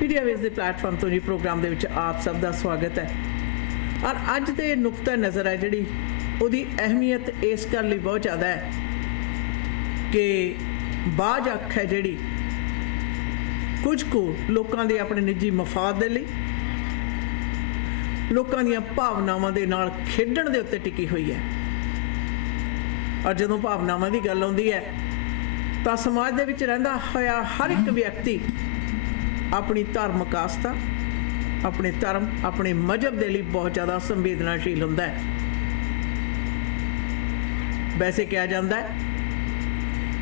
Media veg के platform तो जी programme के आप सब का स्वागत है। और अज के नुकता नज़र है जी उसकी अहमियत इस गल लिए बहुत ज़्यादा है कि बाज अख है जी कुछ को लोगों के अपने निजी मफाद के लिए लोगों दी भावनावां दे नाल खेडण दे उत्ते टिकी हुई है। और जदों भावनावां की गल आउंदी है तो समाज दे विच रहिंदा होया हर एक व्यक्ति अपनी धार्मिक आस्था, अपने धर्म, अपने मजहब के लिए बहुत ज़्यादा संवेदनाशील हुंदा है। वैसे कहा जाता है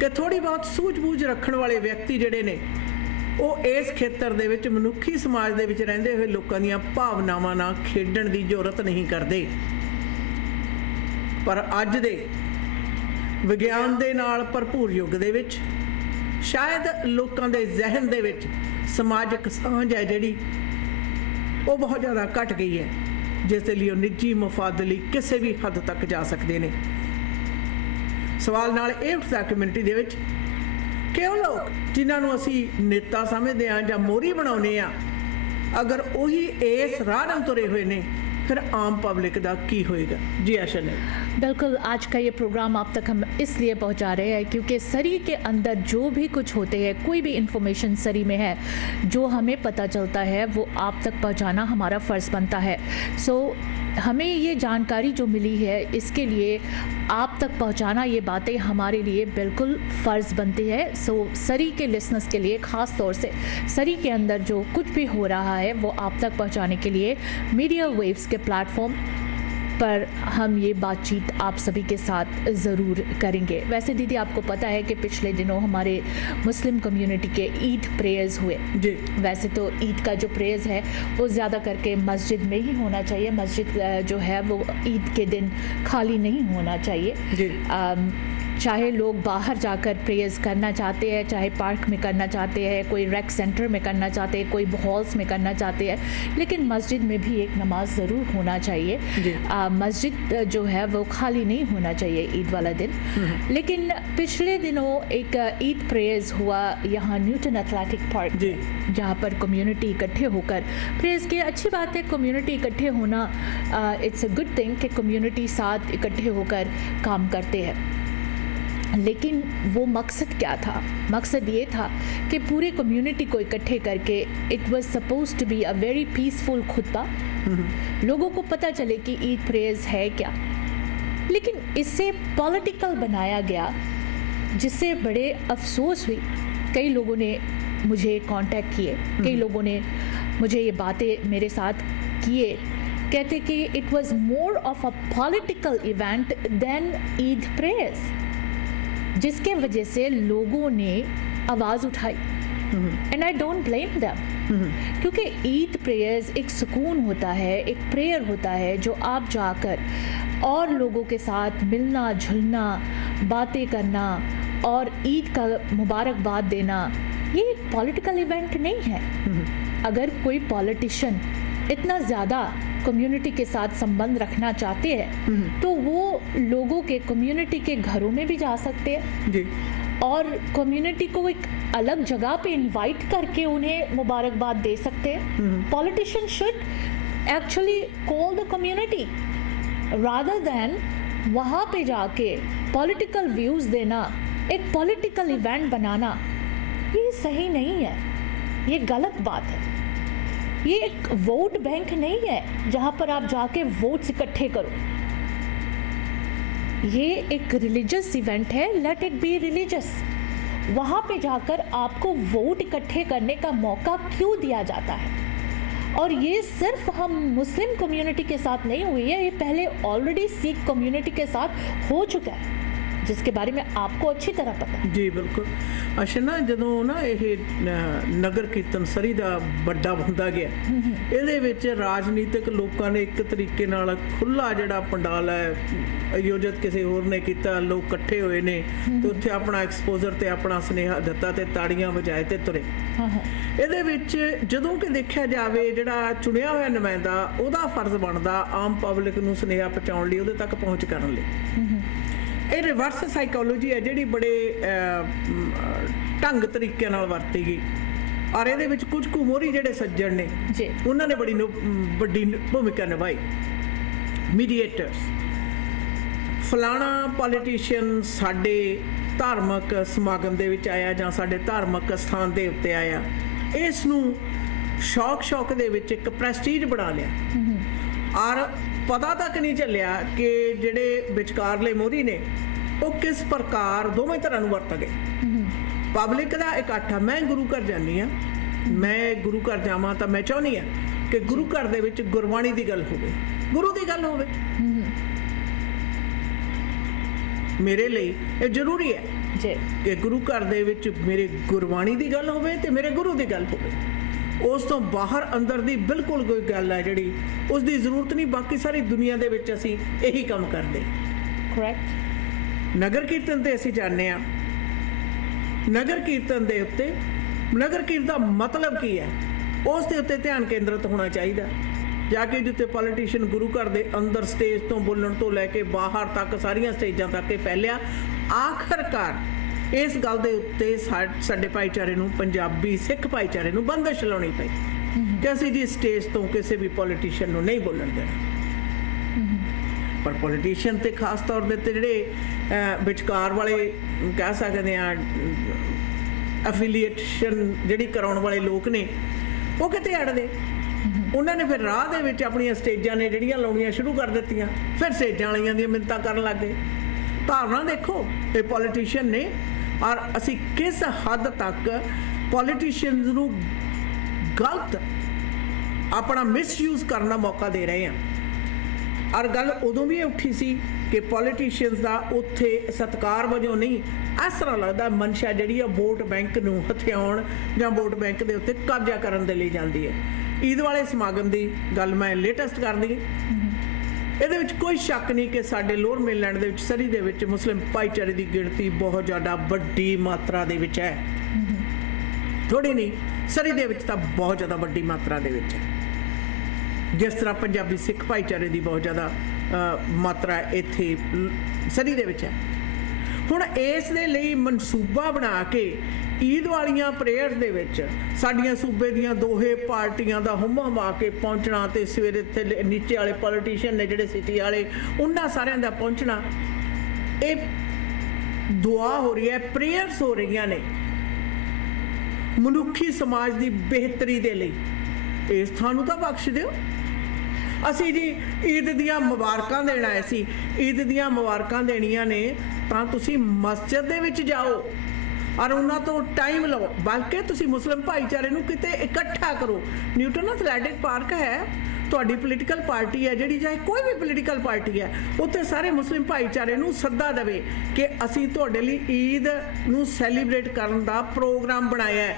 कि थोड़ी बहुत सूझबूझ रखने वाले व्यक्ति जिहड़े ने वो इस खेतर दे विच मनुखी समाज दे विच रहिंदे होए लोकां दीयां भावनावां नाल खेडण दी जरूरत नहीं करते। पर अज दे विग्यान दे नाल भरपूर युग दे विच शायद लोकां दे जहन दे विच समाजिक सांझ है जिहड़ी वो बहुत ज़्यादा घट गई है, जिस लिए निजी मफाद लई किसी भी हद तक जा सकते हैं। सवाल नाल ये उठदा कम्यूनिटी दे विच कि वो लोग जिन्होंने असी नेता समझते हैं या मोहरी बनाने आ, अगर वही इस राह नाल तुरे हुए ने फिर आम पब्लिक का की होएगा। जी आशा ने बिल्कुल, आज का ये प्रोग्राम आप तक हम इसलिए पहुंचा रहे हैं क्योंकि सरी के अंदर जो भी कुछ होते हैं, कोई भी इंफॉर्मेशन सरी में है जो हमें पता चलता है वो आप तक पहुंचाना हमारा फ़र्ज़ बनता है। सो हमें ये जानकारी जो मिली है इसके लिए आप तक पहुंचाना ये बातें हमारे लिए बिल्कुल फ़र्ज़ बनती है। सो सरी के लिसनर्स के लिए ख़ास तौर से सरी के अंदर जो कुछ भी हो रहा है वो आप तक पहुंचाने के लिए मीडिया वेव्स के प्लेटफॉर्म पर हम ये बातचीत आप सभी के साथ ज़रूर करेंगे। वैसे दीदी आपको पता है कि पिछले दिनों हमारे मुस्लिम कम्युनिटी के ईद प्रेयर्स हुए जी। वैसे तो ईद का जो प्रेयर्स है वो ज़्यादा करके मस्जिद में ही होना चाहिए। मस्जिद जो है वो ईद के दिन खाली नहीं होना चाहिए जी। चाहे लोग बाहर जाकर प्रेयर्स करना चाहते हैं, चाहे पार्क में करना चाहते हैं, कोई रेक सेंटर में करना चाहते हैं, कोई हॉल्स में करना चाहते हैं, लेकिन मस्जिद में भी एक नमाज ज़रूर होना चाहिए। मस्जिद जो है वो खाली नहीं होना चाहिए ईद वाला दिन। लेकिन पिछले दिनों एक ईद प्रेयर्स हुआ यहाँ न्यूटन एथलेटिक पार्क, जहाँ पर कम्युनिटी इकट्ठे होकर प्रेयर्स की। अच्छी बात है कम्युनिटी इकट्ठे होना, इट्स अ गुड थिंग कि कम्युनिटी साथ इकट्ठे होकर काम करते हैं। लेकिन वो मकसद क्या था? मकसद ये था कि पूरे कम्युनिटी को इकट्ठे करके it was suppose to be a very peaceful खुतबा, लोगों को पता चले कि ईद प्रेयर्स है क्या। लेकिन इससे पॉलिटिकल बनाया गया, जिससे बड़े अफसोस हुई। कई लोगों ने मुझे कांटेक्ट किए, कई लोगों ने मुझे ये बातें मेरे साथ किए, कहते कि it was more of a political event than Eid prayers, जिसके वजह से लोगों ने आवाज़ उठाई। And I don't blame them, क्योंकि ईद प्रेयर्स एक सुकून होता है, एक प्रेयर होता है जो आप जाकर और लोगों के साथ मिलना जुलना, बातें करना और ईद का मुबारकबाद देना, ये एक पॉलिटिकल इवेंट नहीं है। अगर कोई पॉलिटिशियन इतना ज़्यादा कम्युनिटी के साथ संबंध रखना चाहते हैं तो वो लोगों के कम्युनिटी के घरों में भी जा सकते हैं जी। और कम्युनिटी को एक अलग जगह पे इनवाइट करके उन्हें मुबारकबाद दे सकते हैं। Politician should actually call the community rather than वहाँ पे जाके पॉलिटिकल व्यूज़ देना, एक पॉलिटिकल इवेंट बनाना, ये सही नहीं है, ये गलत बात है। ये एक वोट बैंक नहीं है जहाँ पर आप जाके वोट्स इकट्ठे करो। ये एक रिलीजियस इवेंट है, लेट इट बी रिलीजियस। वहाँ पे जाकर आपको वोट इकट्ठे करने का मौका क्यों दिया जाता है? और ये सिर्फ हम मुस्लिम कम्युनिटी के साथ नहीं हुई है, ये पहले ऑलरेडी सिख कम्युनिटी के साथ हो चुका है, जिसके बारे में आपको अच्छी तरह पता है। जी बिल्कुल। अच्छा ना जदों ना ये नगर कीर्तन सरी का बड़ा बनता गया, ये राजनीतिक लोगों ने एक तरीके नाल खुला जिहड़ा पंडाल है आयोजित किसी होर ने किया, लोग इकट्ठे हुए ने तो उत्थे अपना एक्सपोजर ते अपना सुनेहा दिता ते ताड़ियां वजाए ते तुरे। ਇਹਦੇ ਵਿੱਚ ਜਦੋਂ ਕਿ ਦੇਖਿਆ ਜਾਵੇ ਜਿਹੜਾ ਚੁਣਿਆ ਹੋਇਆ ਨੁਮਾਇੰਦਾ ਉਹਦਾ ਫਰਜ਼ ਬਣਦਾ ਆਮ ਪਬਲਿਕ ਨੂੰ ਸੁਨੇਹਾ ਪਹੁੰਚਾਉਣ ਲਈ, ਉਹਦੇ ਤੱਕ ਪਹੁੰਚ ਕਰਨ ਲਈ। ਇਹ ਰਿਵਰਸ ਸਾਈਕੋਲੋਜੀ ਹੈ ਜਿਹੜੀ ਬੜੇ ਢੰਗ ਤਰੀਕੇ ਨਾਲ ਵਰਤੀ ਗਈ। ਔਰ ਇਹਦੇ ਵਿੱਚ ਕੁਝ ਕੁ ਮੋਹਰੀ ਜਿਹੜੇ ਸੱਜਣ ਨੇ ਜੀ ਉਹਨਾਂ ਨੇ ਬੜੀ ਵੱਡੀ ਭੂਮਿਕਾ ਨਿਭਾਈ। ਮੀਡੀਏਟਰਸ, ਫਲਾਣਾ ਪੋਲੀਟੀਸ਼ੀਅਨ ਸਾਡੇ ਧਾਰਮਿਕ ਸਮਾਗਮ ਦੇ ਵਿੱਚ ਆਇਆ ਜਾਂ ਸਾਡੇ ਧਾਰਮਿਕ ਸਥਾਨ ਦੇ ਉੱਤੇ ਆਇਆ, ਇਸ ਨੂੰ ਸ਼ੌਕ ਦੇ ਵਿੱਚ ਇੱਕ ਪ੍ਰੈਸਟੀਜ ਬਣਾ ਲਿਆ ਔਰ ਪਤਾ ਤੱਕ ਨਹੀਂ ਚੱਲਿਆ ਕਿ ਜਿਹੜੇ ਵਿਚਕਾਰਲੇ ਮੋਹਰੀ ਨੇ ਉਹ ਕਿਸ ਪ੍ਰਕਾਰ ਦੋਵੇਂ ਤਰ੍ਹਾਂ ਨੂੰ ਵਰਤ ਗਏ। ਪਬਲਿਕ ਦਾ ਇਕੱਠ ਆ, ਮੈਂ ਗੁਰੂ ਘਰ ਜਾਂਦੀ ਹਾਂ, ਮੈਂ ਗੁਰੂ ਘਰ ਜਾਵਾਂ ਤਾਂ ਮੈਂ ਚਾਹੁੰਦੀ ਹਾਂ ਕਿ ਗੁਰੂ ਘਰ ਦੇ ਵਿੱਚ ਗੁਰਬਾਣੀ ਦੀ ਗੱਲ ਹੋਵੇ, ਗੁਰੂ ਦੀ ਗੱਲ ਹੋਵੇ। ਮੇਰੇ ਲਈ ਇਹ ਜ਼ਰੂਰੀ ਹੈ ਜੀ ਕਿ ਗੁਰੂ ਘਰ ਦੇ ਵਿੱਚ ਮੇਰੇ ਗੁਰਬਾਣੀ ਦੀ ਗੱਲ ਹੋਵੇ ਤੇ ਮੇਰੇ ਗੁਰੂ ਦੀ ਗੱਲ ਹੋਵੇ। ਉਸ ਤੋਂ ਬਾਹਰ ਅੰਦਰ ਦੀ ਬਿਲਕੁਲ ਕੋਈ ਗੱਲ ਹੈ ਜਿਹੜੀ ਉਸ ਦੀ ਜ਼ਰੂਰਤ ਨਹੀਂ। ਬਾਕੀ ਸਾਰੀ ਦੁਨੀਆ ਦੇ ਵਿੱਚ ਅਸੀਂ ਇਹੀ ਕੰਮ ਕਰਦੇ। ਕਰੈਕਟ। ਨਗਰ ਕੀਰਤਨ ਤੇ ਅਸੀਂ ਜਾਂਦੇ ਹਾਂ, ਨਗਰ ਕੀਰਤਨ ਦੇ ਉੱਤੇ ਨਗਰ ਕੀਰਤਨ ਦਾ ਮਤਲਬ ਕੀ ਹੈ ਉਸ ਦੇ ਉੱਤੇ ਧਿਆਨ ਕੇਂਦਰਿਤ ਹੋਣਾ ਚਾਹੀਦਾ। ਜਾ ਕੇ ਜਿੱਥੇ ਪੋਲੀਟੀਸ਼ੀਅਨ ਗੁਰੂ ਘਰ ਦੇ ਅੰਦਰ ਸਟੇਜ ਤੋਂ ਬੋਲਣ ਤੋਂ ਲੈ ਕੇ ਬਾਹਰ ਤੱਕ ਸਾਰੀਆਂ ਸਟੇਜਾਂ ਤੱਕ ਇਹ ਫੈਲਿਆ। ਆਖਰਕਾਰ ਇਸ ਗੱਲ ਦੇ ਉੱਤੇ ਸਾਡੇ ਭਾਈਚਾਰੇ ਨੂੰ, ਪੰਜਾਬੀ ਸਿੱਖ ਭਾਈਚਾਰੇ ਨੂੰ ਬੰਦਸ਼ ਲਾਉਣੀ ਪਈ ਕਿ ਅਸੀਂ ਜੀ ਸਟੇਜ ਤੋਂ ਕਿਸੇ ਵੀ ਪੋਲੀਟੀਸ਼ੀਅਨ ਨੂੰ ਨਹੀਂ ਬੋਲਣ ਦੇਣਾ। ਪਰ ਪੋਲੀਟੀਸ਼ੀਅਨ ਤੇ ਖਾਸ ਤੌਰ ਦੇ ਉੱਤੇ ਜਿਹੜੇ ਵਿਚਕਾਰ ਵਾਲੇ ਕਹਿ ਸਕਦੇ ਆ ਐਫੀਲੀਏਸ਼ਨ ਜਿਹੜੀ ਕਰਾਉਣ ਵਾਲੇ ਲੋਕ ਨੇ, ਉਹ ਕਿਤੇ ਅੜਦੇ। ਉਹਨਾਂ ਨੇ ਫਿਰ ਰਾਹ ਦੇ ਵਿੱਚ ਆਪਣੀਆਂ ਸਟੇਜਾਂ ਨੇ ਜਿਹੜੀਆਂ ਲਾਉਣੀਆਂ ਸ਼ੁਰੂ ਕਰ ਦਿੱਤੀਆਂ, ਫਿਰ ਸਟੇਜਾਂ ਵਾਲੀਆਂ ਦੀਆਂ ਮਿੰਨਤਾਂ ਕਰਨ ਲੱਗ ਗਏ। ਧਾਰਨਾ ਦੇਖੋ ਇਹ ਪੋਲੀਟੀਸ਼ੀਅਨ ਨੇ ਔਰ ਅਸੀਂ ਕਿਸ ਹੱਦ ਤੱਕ ਪੋਲੀਟੀਸ਼ੀਅਨਸ ਨੂੰ ਗਲਤ ਆਪਣਾ ਮਿਸਯੂਜ਼ ਕਰਨ ਦਾ ਮੌਕਾ ਦੇ ਰਹੇ ਹਾਂ। ਔਰ ਗੱਲ ਉਦੋਂ ਵੀ ਉੱਠੀ ਸੀ ਕਿ ਪੋਲੀਟੀਸ਼ੀਅਨਸ ਦਾ ਉੱਥੇ ਸਤਿਕਾਰ ਵਜੋਂ ਨਹੀਂ, ਇਸ ਤਰ੍ਹਾਂ ਲੱਗਦਾ ਮਨਸ਼ਾ ਜਿਹੜੀ ਆ ਵੋਟ ਬੈਂਕ ਨੂੰ ਹਥਿਆਉਣ ਜਾਂ ਵੋਟ ਬੈਂਕ ਦੇ ਉੱਤੇ ਕਬਜ਼ਾ ਕਰਨ ਦੇ ਲਈ ਜਾਂਦੀ ਹੈ। ਈਦ ਵਾਲੇ ਸਮਾਗਮ ਦੀ ਗੱਲ ਮੈਂ ਲੇਟੈਸਟ ਕਰਦੀ ਹਾਂ। ਇਹਦੇ ਵਿੱਚ ਕੋਈ ਸ਼ੱਕ ਨਹੀਂ ਕਿ ਸਾਡੇ ਲੋਅਰ ਮੇਨਲੈਂਡ ਦੇ ਵਿੱਚ, ਸਰੀ ਦੇ ਵਿੱਚ ਮੁਸਲਿਮ ਭਾਈਚਾਰੇ ਦੀ ਗਿਣਤੀ ਬਹੁਤ ਜ਼ਿਆਦਾ ਵੱਡੀ ਮਾਤਰਾ ਦੇ ਵਿੱਚ ਹੈ। ਥੋੜੀ ਨਹੀਂ, ਸਰੀ ਦੇ ਵਿੱਚ ਤਾਂ ਬਹੁਤ ਜ਼ਿਆਦਾ ਵੱਡੀ ਮਾਤਰਾ ਦੇ ਵਿੱਚ ਹੈ। ਜਿਸ ਤਰ੍ਹਾਂ ਪੰਜਾਬੀ ਸਿੱਖ ਭਾਈਚਾਰੇ ਦੀ ਬਹੁਤ ਜ਼ਿਆਦਾ ਮਾਤਰਾ ਇੱਥੇ ਸਰੀ ਦੇ ਵਿੱਚ ਹੈ। ਹੁਣ ਇਸ ਦੇ ਲਈ ਮਨਸੂਬਾ ਬਣਾ ਕੇ ਈਦ ਵਾਲੀਆਂ ਪ੍ਰੇਅਰ ਦੇ ਵਿੱਚ ਸਾਡੀਆਂ ਸੂਬੇ ਦੀਆਂ ਦੋਹੇ ਪਾਰਟੀਆਂ ਦਾ ਹੁਮਾ ਕੇ ਪਹੁੰਚਣਾ ਤੇ ਸਵੇਰੇ ਇੱਥੇ ਨੀਚੇ ਵਾਲੇ ਪੋਲੀਟੀਸ਼ੀਅਨ ਨੇ ਜਿਹੜੇ ਸਿਟੀ ਵਾਲੇ, ਉਹਨਾਂ ਸਾਰਿਆਂ ਦਾ ਪਹੁੰਚਣਾ, ਇਹ ਦੁਆ ਹੋ ਰਹੀ ਹੈ, ਪ੍ਰੇਅਰਸ ਹੋ ਰਹੀਆਂ ਨੇ ਮਨੁੱਖੀ ਸਮਾਜ ਦੀ ਬਿਹਤਰੀ ਦੇ ਲਈ। ਇਸ ਥਾਂ ਨੂੰ ਤਾਂ ਬਖਸ਼ ਦਿਓ। ਅਸੀਂ ਜੀ ਈਦ ਦੀਆਂ ਮੁਬਾਰਕਾਂ ਦੇਣ ਆਏ ਸੀ, ਈਦ ਦੀਆਂ ਮੁਬਾਰਕਾਂ ਦੇਣੀਆਂ ਨੇ ਤਾਂ ਤੁਸੀਂ ਮਸਜਿਦ ਦੇ ਵਿੱਚ ਜਾਓ ਔਰ ਉਹਨਾਂ ਤੋਂ ਟਾਈਮ ਲਓ, ਬਲਕਿ ਤੁਸੀਂ ਮੁਸਲਿਮ ਭਾਈਚਾਰੇ ਨੂੰ ਕਿਤੇ ਇਕੱਠਾ ਕਰੋ। ਨਿਊਟਨ ਐਥਲੈਟਿਕ ਪਾਰਕ ਹੈ, ਤੁਹਾਡੀ ਪੋਲੀਟੀਕਲ ਪਾਰਟੀ ਹੈ ਜਿਹੜੀ, ਚਾਹੇ ਕੋਈ ਵੀ ਪੋਲੀਟੀਕਲ ਪਾਰਟੀ ਹੈ, ਉੱਥੇ ਸਾਰੇ ਮੁਸਲਿਮ ਭਾਈਚਾਰੇ ਨੂੰ ਸੱਦਾ ਦੇਵੇ ਕਿ ਅਸੀਂ ਤੁਹਾਡੇ ਲਈ ਈਦ ਨੂੰ ਸੈਲੀਬ੍ਰੇਟ ਕਰਨ ਦਾ ਪ੍ਰੋਗਰਾਮ ਬਣਾਇਆ ਹੈ,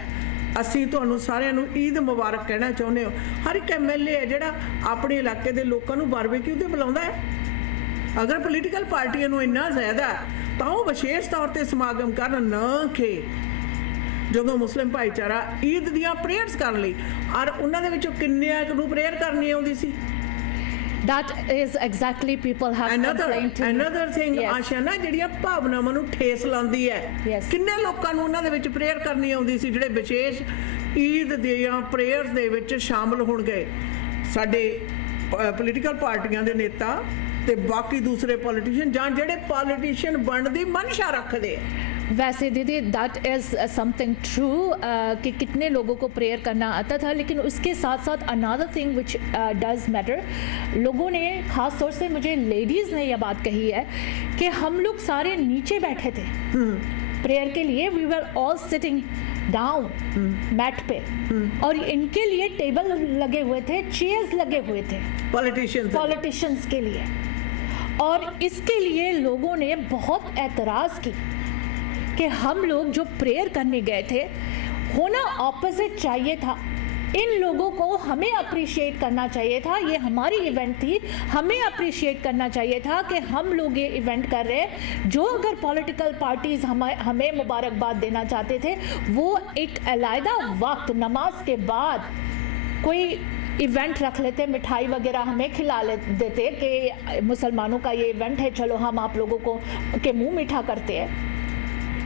ਅਸੀਂ ਤੁਹਾਨੂੰ ਸਾਰਿਆਂ ਨੂੰ ਈਦ ਮੁਬਾਰਕ ਕਹਿਣਾ ਚਾਹੁੰਦੇ ਹੋ। ਹਰ ਇੱਕ ਐਮਐਲਏ ਹੈ ਜਿਹੜਾ ਆਪਣੇ ਇਲਾਕੇ ਦੇ ਲੋਕਾਂ ਨੂੰ ਬਾਰਬੇਕਿਊ ਤੇ ਬੁਲਾਉਂਦਾ ਹੈ। ਅਗਰ ਪੋਲੀਟੀਕਲ ਪਾਰਟੀਆਂ ਨੂੰ ਇੰਨਾ ਜ਼ਿਆਦਾ ਤਾਂ ਉਹ ਵਿਸ਼ੇਸ਼ ਤੌਰ ਤੇ ਸਮਾਗਮ ਕਰਨ, ਨਾ ਕਿ ਜਦੋਂ ਮੁਸਲਿਮ ਭਾਈਚਾਰਾ ਈਦ ਦੀਆਂ ਪ੍ਰੇਅਰਸ ਕਰਨ ਲਈ, ਔਰ ਉਹਨਾਂ ਦੇ ਵਿੱਚੋਂ ਕਿੰਨਿਆਂ ਨੂੰ ਪ੍ਰੇਅਰ ਕਰਨੀ ਆਉਂਦੀ ਸੀ। That is exactly people have complained to me. Another thing, Yes. ਆਸ਼ਾ ਨਾ ਜਿਹੜੀਆਂ ਭਾਵਨਾਵਾਂ ਨੂੰ ਠੇਸ ਲਾਉਂਦੀ ਹੈ। Yes. ਕਿੰਨੇ ਲੋਕਾਂ ਨੂੰ ਉਹਨਾਂ ਦੇ ਵਿੱਚ ਪ੍ਰੇਅਰ ਕਰਨੀ ਆਉਂਦੀ ਸੀ ਜਿਹੜੇ ਵਿਸ਼ੇਸ਼ ਈਦ ਦੀਆਂ ਪ੍ਰੇਅਰਸ ਦੇ ਵਿੱਚ ਸ਼ਾਮਲ ਹੋਣ ਗਏ। ਸਾਡੇ ਪੋਲੀਟੀਕਲ ਪਾਰਟੀਆਂ ਦੇ ਨੇਤਾ ਤੇ ਬਾਕੀ ਦੂਸਰੇ ਪੋਲੀਟੀਸ਼ੀਅਨ ਜਾਂ ਜਿਹੜੇ ਪੋਲੀਟੀਸ਼ੀਅਨ ਬਣਨ ਦੀ ਮਨਸ਼ਾ ਰੱਖਦੇ ਆ। वैसे दीदी दैट इज़ समथिंग ट्रू कि कितने लोगों को प्रेयर करना आता था, लेकिन उसके साथ साथ another thing which does matter, लोगों ने ख़ास तौर से मुझे लेडीज़ ने यह बात कही है कि हम लोग सारे नीचे बैठे थे प्रेयर के लिए, we were all sitting down mat पे, और इनके लिए टेबल लगे हुए थे, चेयर्स लगे हुए थे पॉलिटिशियंस के लिए, और इसके लिए लोगों ने बहुत एतराज़ की कि हम लोग जो प्रेयर करने गए थे होना ऑपोजिट चाहिए था। इन लोगों को हमें अप्रिशिएट करना चाहिए था, ये हमारी इवेंट थी, हमें अप्रिशिएट करना चाहिए था कि हम लोग ये इवेंट कर रहे हैं। जो अगर पॉलिटिकल पार्टीज़ हमें मुबारकबाद देना चाहते थे, वो एक अलहदा वक्त नमाज के बाद कोई इवेंट रख लेते, मिठाई वगैरह हमें खिला देते कि मुसलमानों का ये इवेंट है, चलो हम आप लोगों को के मुंह मीठा करते हैं।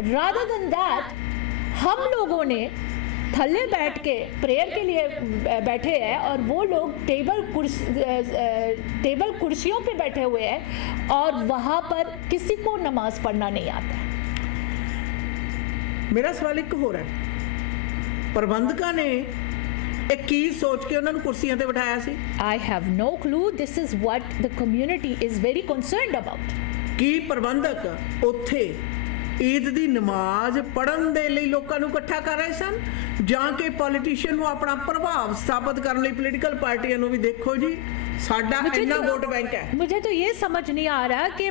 Rather than that, हम लोगों ने थल्ले बैठ के प्रेयर के लिए बैठे हैं और वो लोग टेबल कुर्सियों पे बैठे हुए हैं और वहाँ पर किसी को नमाज पढ़ना नहीं आता है। मेरा सवाल एक हो रहा है, प्रबंधਕਾਂ ने ਇਹ ਕੀ ਸੋਚ ਕੇ ਉਹਨਾਂ ਨੂੰ ਕੁਰਸੀਆਂ ਤੇ ਬਿਠਾਇਆ ਸੀ? I have no clue. This is what the community is very concerned about. ਕੀ ਪ੍ਰਬੰਧਕ ਉੱਥੇ ਈਦ ਦੀ ਨਮਾਜ਼ ਪੜਨ ਦੇ ਲਈ ਲੋਕਾਂ ਨੂੰ ਇਕੱਠਾ ਕਰ ਰਹੇ ਸਨ, ਜਾਂ ਕਿ ਪੋਲੀਟੀਸ਼ੀਅਨ ਨੂੰ ਆਪਣਾ ਪ੍ਰਭਾਵ ਸਥਾਪਿਤ ਕਰਨ ਲਈ ਪੋਲੀਟੀਕਲ ਪਾਰਟੀਆਂ ਨੂੰ ਵੀ ਦੇਖੋ ਜੀ ਸਾਡਾ ਇੰਨਾ ਵੋਟ ਬੈਂਕ ਹੈ? मुझे तो ये समझ नहीं आ रहा कि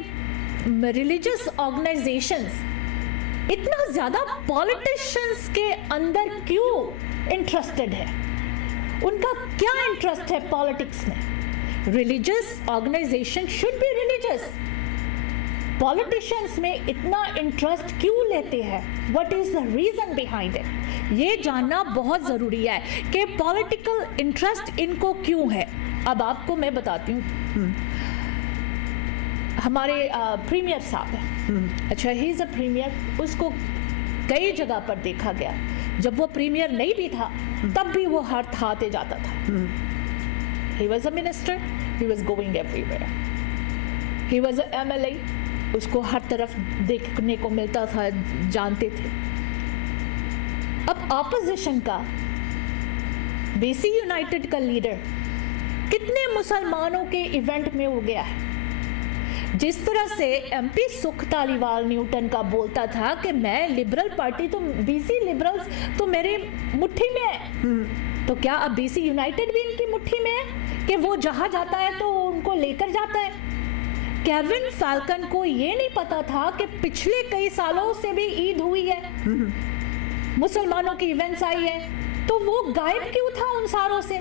रिलीजियस ऑर्गेनाइजेशंस इतना ज़्यादा पॉलिटिशियंस के अंदर क्यों इंटरेस्टेड है, उनका क्या इंटरेस्ट है पॉलिटिक्स में? Religious organisation should be religious, politicians में इतना इंटरेस्ट क्यों लेते हैं? What is the reason behind it? ये जानना बहुत ज़रूरी है कि पॉलिटिकल इंटरेस्ट इनको क्यों है। अब आपको मैं बताती हूँ, हमारे प्रीमियर साहब हैं, अच्छा ही इज़ अ प्रीमियर, उसको कई जगह पर देखा गया, जब वो प्रीमियर नहीं भी था तब भी वो हर थाते जाता था। He was a minister, he was going everywhere, he was a MLA, उसको हर तरफ देखने को मिलता था, जानते थे। अब ऑपोजिशन का BC यूनाइटेड का लीडर कितने मुसलमानों के इवेंट में हो गया है। जिस तरह से MP सुख धालीवाल न्यूटन का बोलता था कि मैं लिबरल पार्टी, तो BC लिबरल्स तो मेरे मुट्ठी में है, तो क्या अब BC यूनाइटेड भी इनकी मुट्ठी में है कि वो जहाँ जाता है तो उनको लेकर जाता है? केविन फैल्कन को ये नहीं पता था कि पिछले कई सालों से भी ईद हुई है, मुसलमानों की इवेंट्स आई है, तो वो गायब क्यों था उन सारों से?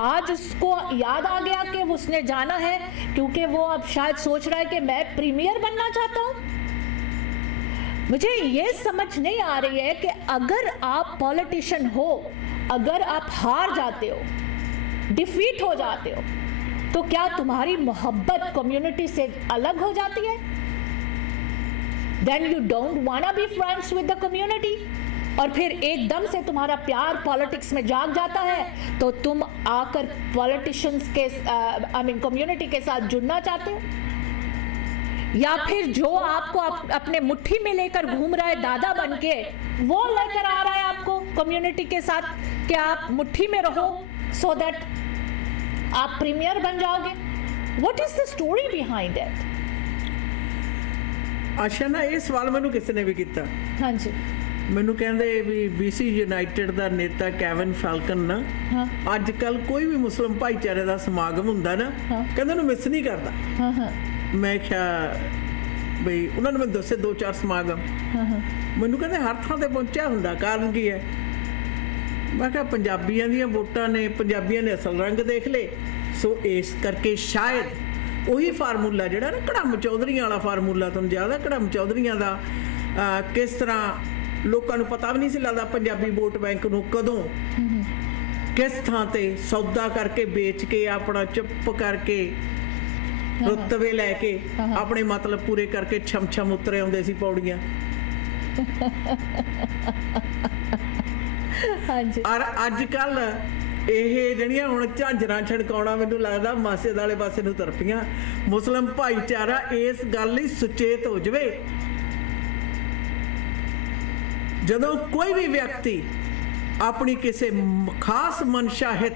आज उसको याद आ गया कि उसने जाना है, क्योंकि वो अब शायद सोच रहा है कि मैं प्रीमियर बनना चाहता हूँ। मुझे ये समझ नहीं आ रही है कि अगर आप पॉलिटिशियन हो, अगर आप हार जाते हो, डिफीट हो जाते हो, तो क्या तुम्हारी मोहब्बत कम्युनिटी से अलग हो जाती है? Then you don't wanna be friends with the community, और फिर एकदम से तुम्हारा प्यार पॉलिटिक्स में जाग जाता है, तो तुम आकर पॉलिटिशियंस के कम्युनिटी के साथ जुड़ना चाहते हो, या फिर जो आपको अपने मुट्ठी में लेकर घूम रहा है दादा बन के, वो लेकर आ रहा है आपको कम्युनिटी के साथ कि आप मुट्ठी में रहो सो दैट आप प्रीमियर बन जाओगे। What is the story behind it? Asha ना ये सवाल मैनू किसी ने भी किया। हाँ जी, ਮੈਨੂੰ ਕਹਿੰਦੇ ਵੀ BC ਯੂਨਾਈਟਿਡ ਦਾ ਨੇਤਾ ਕੈਵਨ ਫੈਲਕਨ ਨਾ ਅੱਜ ਕੱਲ ਕੋਈ ਵੀ ਮੁਸਲਿਮ ਭਾਈਚਾਰੇ ਦਾ ਸਮਾਗਮ ਹੁੰਦਾ ਨਾ, ਕਹਿੰਦੇ ਉਹਨੂੰ ਮਿਸ ਨਹੀਂ ਕਰਦਾ। ਮੈਂ ਕਿਹਾ ਬਈ ਉਹਨਾਂ ਨੇ ਮੈਨੂੰ ਦੱਸੇ 2-4 ਸਮਾਗਮ, ਮੈਨੂੰ ਕਹਿੰਦੇ ਹਰ ਥਾਂ ਤੇ ਪਹੁੰਚਿਆ ਹੁੰਦਾ, ਕਾਰਨ ਕੀ ਹੈ? ਮੈਂ ਕਿਹਾ ਪੰਜਾਬੀਆਂ ਦੀਆਂ ਵੋਟਾਂ ਨੇ, ਪੰਜਾਬੀਆਂ ਨੇ ਅਸਲ ਰੰਗ ਦੇਖ ਲਏ, ਸੋ ਇਸ ਕਰਕੇ ਸ਼ਾਇਦ ਉਹੀ ਫਾਰਮੂਲਾ ਜਿਹੜਾ ਨਾ ਕੜਮ ਚੌਧਰੀਆਂ ਵਾਲਾ ਫਾਰਮੂਲਾ, ਤੁਹਾਨੂੰ ਯਾਦ ਹੈ ਕੜਮ ਚੌਧਰੀਆਂ ਦਾ ਕਿਸ ਤਰ੍ਹਾਂ ਲੋਕਾਂ ਨੂੰ ਪਤਾ ਵੀ ਨਹੀਂ ਸੀ ਲੱਗਦਾ ਪੰਜਾਬੀ ਵੋਟ ਬੈਂਕ ਨੂੰ ਕਦੋਂ ਕਿਸ ਥਾਂ ਤੇ ਸੌਦਾ ਕਰਕੇ ਵੇਚ ਕੇ ਆਪਣਾ ਚੁੱਪ ਕਰਕੇ ਰੁਤਬੇ ਲੈ ਕੇ ਆਪਣੇ ਮਤਲਬ ਪੂਰੇ ਕਰਕੇ ਛਮ ਉਤਰੇ ਆਉਂਦੇ ਸੀ ਪੌੜੀਆਂ। ਹਾਂਜੀ, ਔਰ ਅੱਜ ਕੱਲ ਇਹ ਜਿਹੜੀਆਂ ਹੁਣ ਝਾਂਜਰਾਂ ਛਣਕਾਉਣਾ ਮੈਨੂੰ ਲੱਗਦਾ ਮਾਸੇ ਵਾਲੇ ਪਾਸੇ ਨੂੰ ਤੁਰ ਪਈਆਂ। ਮੁਸਲਿਮ ਭਾਈਚਾਰਾ ਇਸ ਗੱਲ ਲਈ ਸੁਚੇਤ ਹੋ ਜਾਵੇ, ਜਦੋਂ ਕੋਈ ਵੀ ਵਿਅਕਤੀ ਆਪਣੀ ਕਿਸੇ ਖਾਸ ਮਨਸ਼ਾ ਹਿੱਤ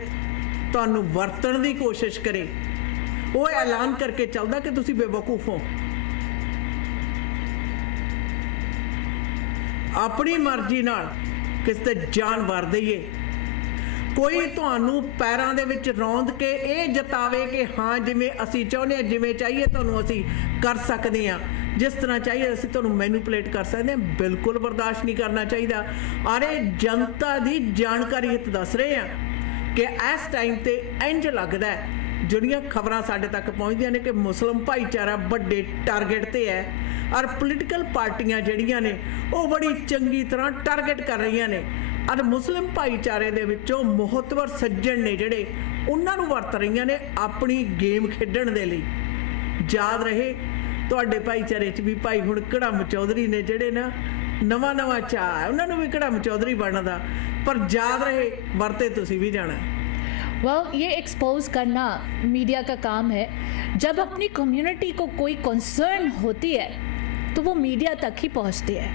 ਤੁਹਾਨੂੰ ਵਰਤਣ ਦੀ ਕੋਸ਼ਿਸ਼ ਕਰੇ, ਉਹ ਐਲਾਨ ਕਰਕੇ ਚੱਲਦਾ ਕਿ ਤੁਸੀਂ ਬੇਵਕੂਫ ਹੋ। ਆਪਣੀ ਮਰਜ਼ੀ ਨਾਲ ਕਿਸੇ ਤੇ ਜਾਨ ਵਾਰ ਦਈਏ, ਕੋਈ ਤੁਹਾਨੂੰ ਪੈਰਾਂ ਦੇ ਵਿੱਚ ਰੌਂਦ ਕੇ ਇਹ ਜਤਾਵੇ ਕਿ ਹਾਂ ਜਿਵੇਂ ਅਸੀਂ ਚਾਹੁੰਦੇ ਹਾਂ, ਜਿਵੇਂ ਚਾਹੀਏ ਤੁਹਾਨੂੰ ਅਸੀਂ ਕਰ ਸਕਦੇ ਹਾਂ, ਜਿਸ ਤਰ੍ਹਾਂ ਚਾਹੀਏ ਅਸੀਂ ਤੁਹਾਨੂੰ ਮੈਨੂਪੂਲੇਟ ਕਰ ਸਕਦੇ ਹਾਂ, ਬਿਲਕੁਲ ਬਰਦਾਸ਼ਤ ਨਹੀਂ ਕਰਨਾ ਚਾਹੀਦਾ। ਅਰੇ ਜਨਤਾ ਦੀ ਜਾਣਕਾਰੀ ਹਿੱਤ ਦੱਸ ਰਹੇ ਹਾਂ ਕਿ ਇਸ ਟਾਈਮ ਤੇ ਇੰਜ ਲੱਗਦਾ ਹੈ, ਜਿਹੜੀਆਂ ਖਬਰਾਂ ਸਾਡੇ ਤੱਕ ਪਹੁੰਚਦੀਆਂ ਨੇ ਕਿ ਮੁਸਲਿਮ ਭਾਈਚਾਰਾ ਵੱਡੇ ਟਾਰਗੇਟ ਤੇ ਹੈ, ਔਰ ਪੋਲੀਟੀਕਲ ਪਾਰਟੀਆਂ ਜਿਹੜੀਆਂ ਨੇ ਉਹ ਬੜੀ ਚੰਗੀ ਤਰ੍ਹਾਂ ਟਾਰਗੇਟ ਕਰ ਰਹੀਆਂ ਨੇ, ਔਰ ਮੁਸਲਿਮ ਭਾਈਚਾਰੇ ਦੇ ਵਿੱਚੋਂ ਮੁਹਤਵਰ ਸੱਜਣ ਨੇ ਜਿਹੜੇ ਉਹਨਾਂ ਨੂੰ ਵਰਤ ਰਹੀਆਂ ਨੇ ਆਪਣੀ ਗੇਮ ਖੇਡਣ ਦੇ ਲਈ। ਯਾਦ ਰਹੇ ਤੁਹਾਡੇ ਭਾਈਚਾਰੇ 'ਚ ਵੀ ਭਾਈ ਹੁਣ ਕੜਮ ਚੌਧਰੀ ਨੇ ਜਿਹੜੇ ਨਾ ਨਵਾਂ ਚਾਅ ਹੈ ਉਹਨਾਂ ਨੂੰ ਵੀ ਕਿਹੜਾ ਚੌਧਰੀ ਬਣਨ ਦਾ, ਪਰ ਯਾਦ ਰਹੇ ਵਰਤੇ ਤੁਸੀਂ ਵੀ ਜਾਣਾ। ये एक्सपोज करना मीडिया का काम है। जब अपनी कम्युनिटी को कोई कंसर्न होती है तो वो मीडिया तक ही पहुंचती है,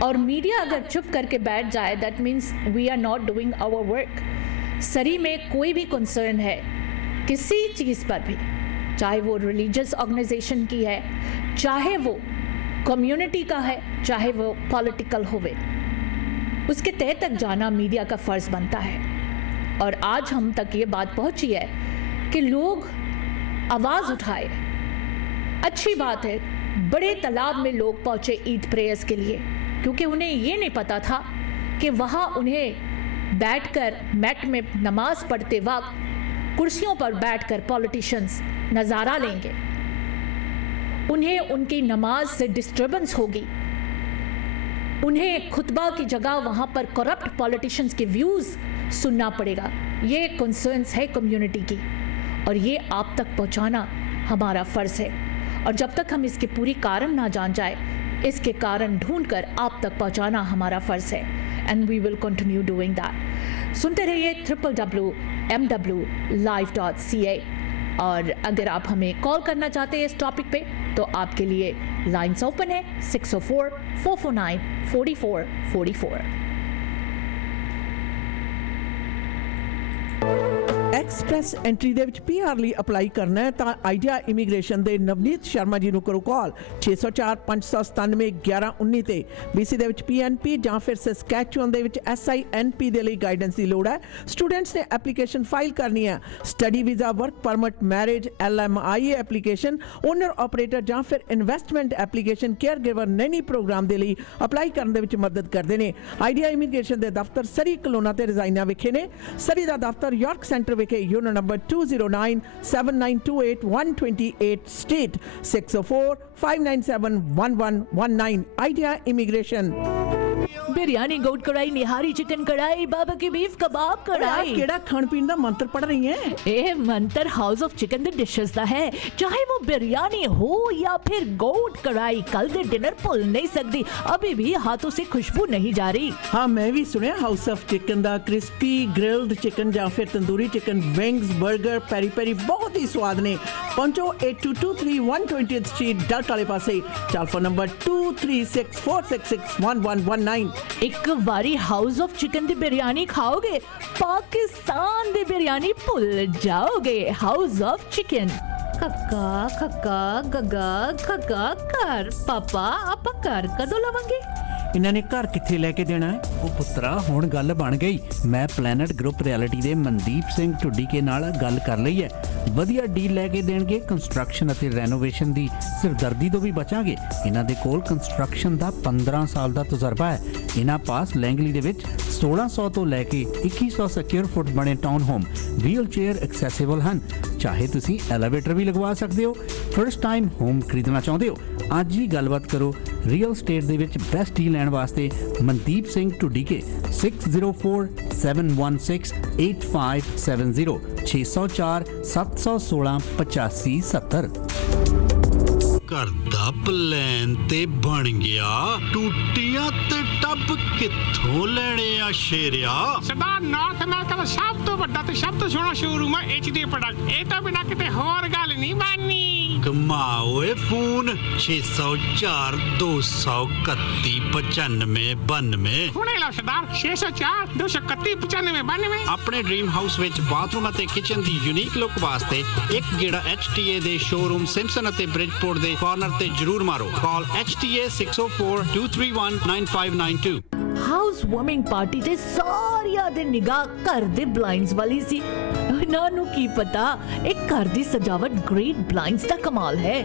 और मीडिया अगर चुप करके बैठ जाए that means we are not doing our work. Surrey में कोई भी कंसर्न है किसी चीज़ पर भी, चाहे वो रिलीजियस ऑर्गेनाइजेशन की है, चाहे वो कम्युनिटी का है, चाहे वो पॉलिटिकल होवे, उसके तह तक जाना मीडिया का फ़र्ज़ बनता है। और आज हम तक ये बात पहुंची है कि लोग आवाज़ उठाए। अच्छी बात है, बड़े तालाब में लोग पहुंचे ईद प्रेयर्स के लिए, क्योंकि उन्हें ये नहीं पता था कि वहाँ उन्हें बैठकर मैट में नमाज पढ़ते वक्त कुर्सियों पर बैठकर पॉलिटिशियंस नज़ारा लेंगे, उन्हें उनकी नमाज से डिस्टर्बेंस होगी, उन्हें खुतबा की जगह वहाँ पर करप्ट पॉलिटिशियंस के व्यूज़ सुनना पड़ेगा। ये कंसर्न्स है कम्युनिटी की, और ये आप तक पहुँचाना हमारा फ़र्ज़ है। और जब तक हम इसके पूरी कारण ना जान जाए, इसके कारण ढूंढकर आप तक पहुँचाना हमारा फ़र्ज़ है, and we will continue doing that. सुनते रहिए www.mwlive.ca। और अगर आप हमें कॉल करना चाहते हैं इस टॉपिक पे, तो आपके लिए लाइन्स ओपन है 604-449-4444। ਐਕਸਪ੍ਰੈਸ ਐਂਟਰੀ ਦੇ ਵਿੱਚ ਪੀਆਰ ਲਈ ਅਪਲਾਈ ਕਰਨਾ ਹੈ ਤਾਂ ਆਈਡੀਆ ਇਮੀਗ੍ਰੇਸ਼ਨ ਦੇ ਨਵਨੀਤ ਸ਼ਰਮਾ ਜੀ ਨੂੰ ਕਰੋ ਕਾਲ 604-597-1119 ਤੇ। BC ਦੇ ਵਿੱਚ PNP ਜਾਂ ਫਿਰ ਸਸਕੈਚੁਅਨ ਦੇ ਵਿੱਚ SINP ਦੇ ਲਈ ਗਾਈਡੈਂਸ ਦੀ ਲੋੜ ਹੈ। ਸਟੂਡੈਂਟਸ ਨੇ ਐਪਲੀਕੇਸ਼ਨ ਫਾਈਲ ਕਰਨੀ ਹੈ। Study visa, work permit, marriage, LMIA application, owner operator ਜਾਂ ਫਿਰ investment application, caregiver nanny program ਦੇ ਲਈ ਅਪਲਾਈ ਕਰਨ ਦੇ ਵਿੱਚ ਮਦਦ ਕਰਦੇ ਨੇ। ਆਈਡੀਆ ਇਮੀਗ੍ਰੇਸ਼ਨ ਦੇ ਦਫ਼ਤਰ ਸਰੀ ਕਲੋਨਾ ਤੇ ਰਜ਼ਾਈਨਾ ਵਿਖੇ ਨੇ। ਸਰੀ ਦਾ ਦਫ਼ਤਰ ਯਾਰਕ ਸੈਂਟਰ ਵਿਖੇ unit number 209-7928-128 state 604-597-1119 idea immigration। Biryani, goat karahi, nihari chicken कढ़ाई, बाबा की बीफ कबाब कढ़ाई। ਕਿਹੜਾ ਖਾਣ ਪੀਣ ਦਾ ਮੰਤਰ ਪੜ ਰਹੀ ਹੈ? ਇਹ ਮੰਤਰ ਹਾਊਸ ਆਫ ਚਿਕਨ ਦੇ ਡਿਸ਼ਸ ਦਾ ਹੈ, ਚਾਹੇ वो बिरयानी हो या फिर गोट कढ़ाई। कल ਦੇ डिनर भूल नहीं सकती, अभी भी हाथों से खुशबू नहीं जा रही। ਹਾਂ, ਮੈਂ ਵੀ ਸੁਣਿਆ house of chicken the crispy grilled chicken ਜਾਂ ਫਿਰ ਤੰਦੂਰੀ ਚਿਕਨ, ਵਿੰਗਸ, 버ਗਰ, ਪੈਰੀ ਪੈਰੀ ਬਹੁਤ ਹੀ ਸਵਾਦ ਨੇ। ਪਹੁੰਚੋ 8223-120th ਸਟਰੀਟ ਡਲਟ ਵਾਲੇ ਪਾਸੇ। Telephone number 2364661119। ਇੱਕ ਵਾਰੀ ਹਾਊਸ ਆਫ ਚਿਕਨ ਦੀ ਬਿਰਿਆਨੀ ਖਾਓਗੇ, ਪਾਕਿਸਤਾਨ ਦੀ ਬਿਰਿਆਨੀ ਭੁੱਲ ਜਾਓਗੇ। House of Chicken. ਖੱਕਾ ਖੱਕਾ ਗੱਗਾ ਖੱਗਾ ਘਰ। ਪਾਪਾ ਆਪਾਂ ਘਰ ਕਦੋਂ ਲਵਾਂਗੇ? ਇਹਨਾਂ ਨੇ ਘਰ ਕਿੱਥੇ ਲੈ ਕੇ ਦੇਣਾ ਹੈ? ਉਹ ਪੁੱਤਰਾ ਹੁਣ ਗੱਲ ਬਣ ਗਈ। ਮੈਂ ਪਲੈਨਟ ਗਰੁੱਪ ਰਿਐਲਿਟੀ ਦੇ ਮਨਦੀਪ ਸਿੰਘ ਢੁੱਡੀਕੇ ਨਾਲ ਗੱਲ ਕਰ ਲਈ ਹੈ। ਵਧੀਆ ਡੀਲ ਲੈ ਕੇ ਦੇਣਗੇ। ਕੰਸਟਰਕਸ਼ਨ ਅਤੇ ਰੈਨੋਵੇਸ਼ਨ ਦੀ ਸਿਰਦਰਦੀ ਤੋਂ ਵੀ ਬਚਾਂਗੇ। ਇਹਨਾਂ ਦੇ ਕੋਲ ਕੰਸਟਰਕਸ਼ਨ ਦਾ 15 ਸਾਲ ਦਾ ਤਜਰਬਾ ਹੈ। ਇਹਨਾਂ ਪਾਸ ਲੈਂਗਲੀ ਦੇ ਵਿੱਚ 1600 ਤੋਂ ਲੈ ਕੇ 2100 ਸਕੁਅਰ ਫੁੱਟ ਬਣੇ town home wheelchair accessible ਹਨ। ਚਾਹੇ ਤੁਸੀਂ ਐਲੀਵੇਟਰ ਵੀ ਲਗਵਾ ਸਕਦੇ ਹੋ। ਫਰਸਟ ਟਾਈਮ ਹੋਮ ਖਰੀਦਣਾ ਚਾਹੁੰਦੇ ਹੋ, ਅੱਜ ਹੀ ਗੱਲਬਾਤ ਕਰੋ। ਰੀਅਲ ਸਟੇਟ ਦੇ ਵਿੱਚ ਬੈਸਟ ਡੀਲ ਲੈਣ ਵਾਸਤੇ ਮਨਦੀਪ ਸਿੰਘ ਢੁੱਡੀਕੇ 6047168570 604-716-8570। ਘਰ ਦਾ ਪਲਾਨ ਤੇ ਬਣ ਗਿਆ, ਟੂਟੀਆਂ ਤੇ ਟੱਬ ਕਿੱਥੋਂ ਲੈਣੇ ਆ ਸ਼ੇਰਿਆ? ਸਰਦਾਰ ਨਾਰਥ ਅਮਰੀਕਾ ਦਾ ਸਭ ਤੋਂ ਵੱਡਾ ਤੇ ਸਭ ਤੋਂ ਸੋਹਣਾ ਸ਼ੋਰੂਮ ਹੈ HD ਪ੍ਰੋਡਕਟ। ਇਹ ਤਾਂ ਬਿਨਾਂ ਕਿਤੇ ਹੋਰ ਗੱਲ ਨਹੀਂ ਬਣਨੀ। ਕਮਾਓਏ ਫੋਨ 604-231-9592। ਹੁਣੇ ਲਓ ਸਰਦਾਰ 604-231-9592। ਆਪਣੇ ਡ੍ਰੀਮ ਹਾਊਸ ਵਿੱਚ ਬਾਥਰੂਮ ਅਤੇ ਕਿਚਨ ਦੀ ਯੂਨੀਕ ਲੁੱਕ ਵਾਸਤੇ ਇੱਕ ਗੇੜਾ HTA ਦੇ ਸ਼ੋਰੂਮ ਸਿੰਪਸਨ ਅਤੇ ਬ੍ਰਿਜਪੋਰਟ ਦੇ ਕਾਰਨਰ ਤੇ ਜ਼ਰੂਰ ਮਾਰੋ। ਕਾਲ HTA 604-231-9592। ਹਾਊਸ ਵਾਰਮਿੰਗ ਪਾਰਟੀ ਤੇ ਸਾਰਿਆਂ ਦੇ ਨਿਗਾਹ ਘਰ ਦੇ ਬਲਾਈਂਡਸ ਵਾਲੀ ਸੀ। ਉਹਨਾਂ ਨੂੰ ਕੀ ਪਤਾ ਇਹ ਘਰ ਦੀ ਸਜਾਵਟ ਗ੍ਰੇਟ ਬਲਾਈਂਡਸ ਦਾ ਕਮਾਲ ਹੈ।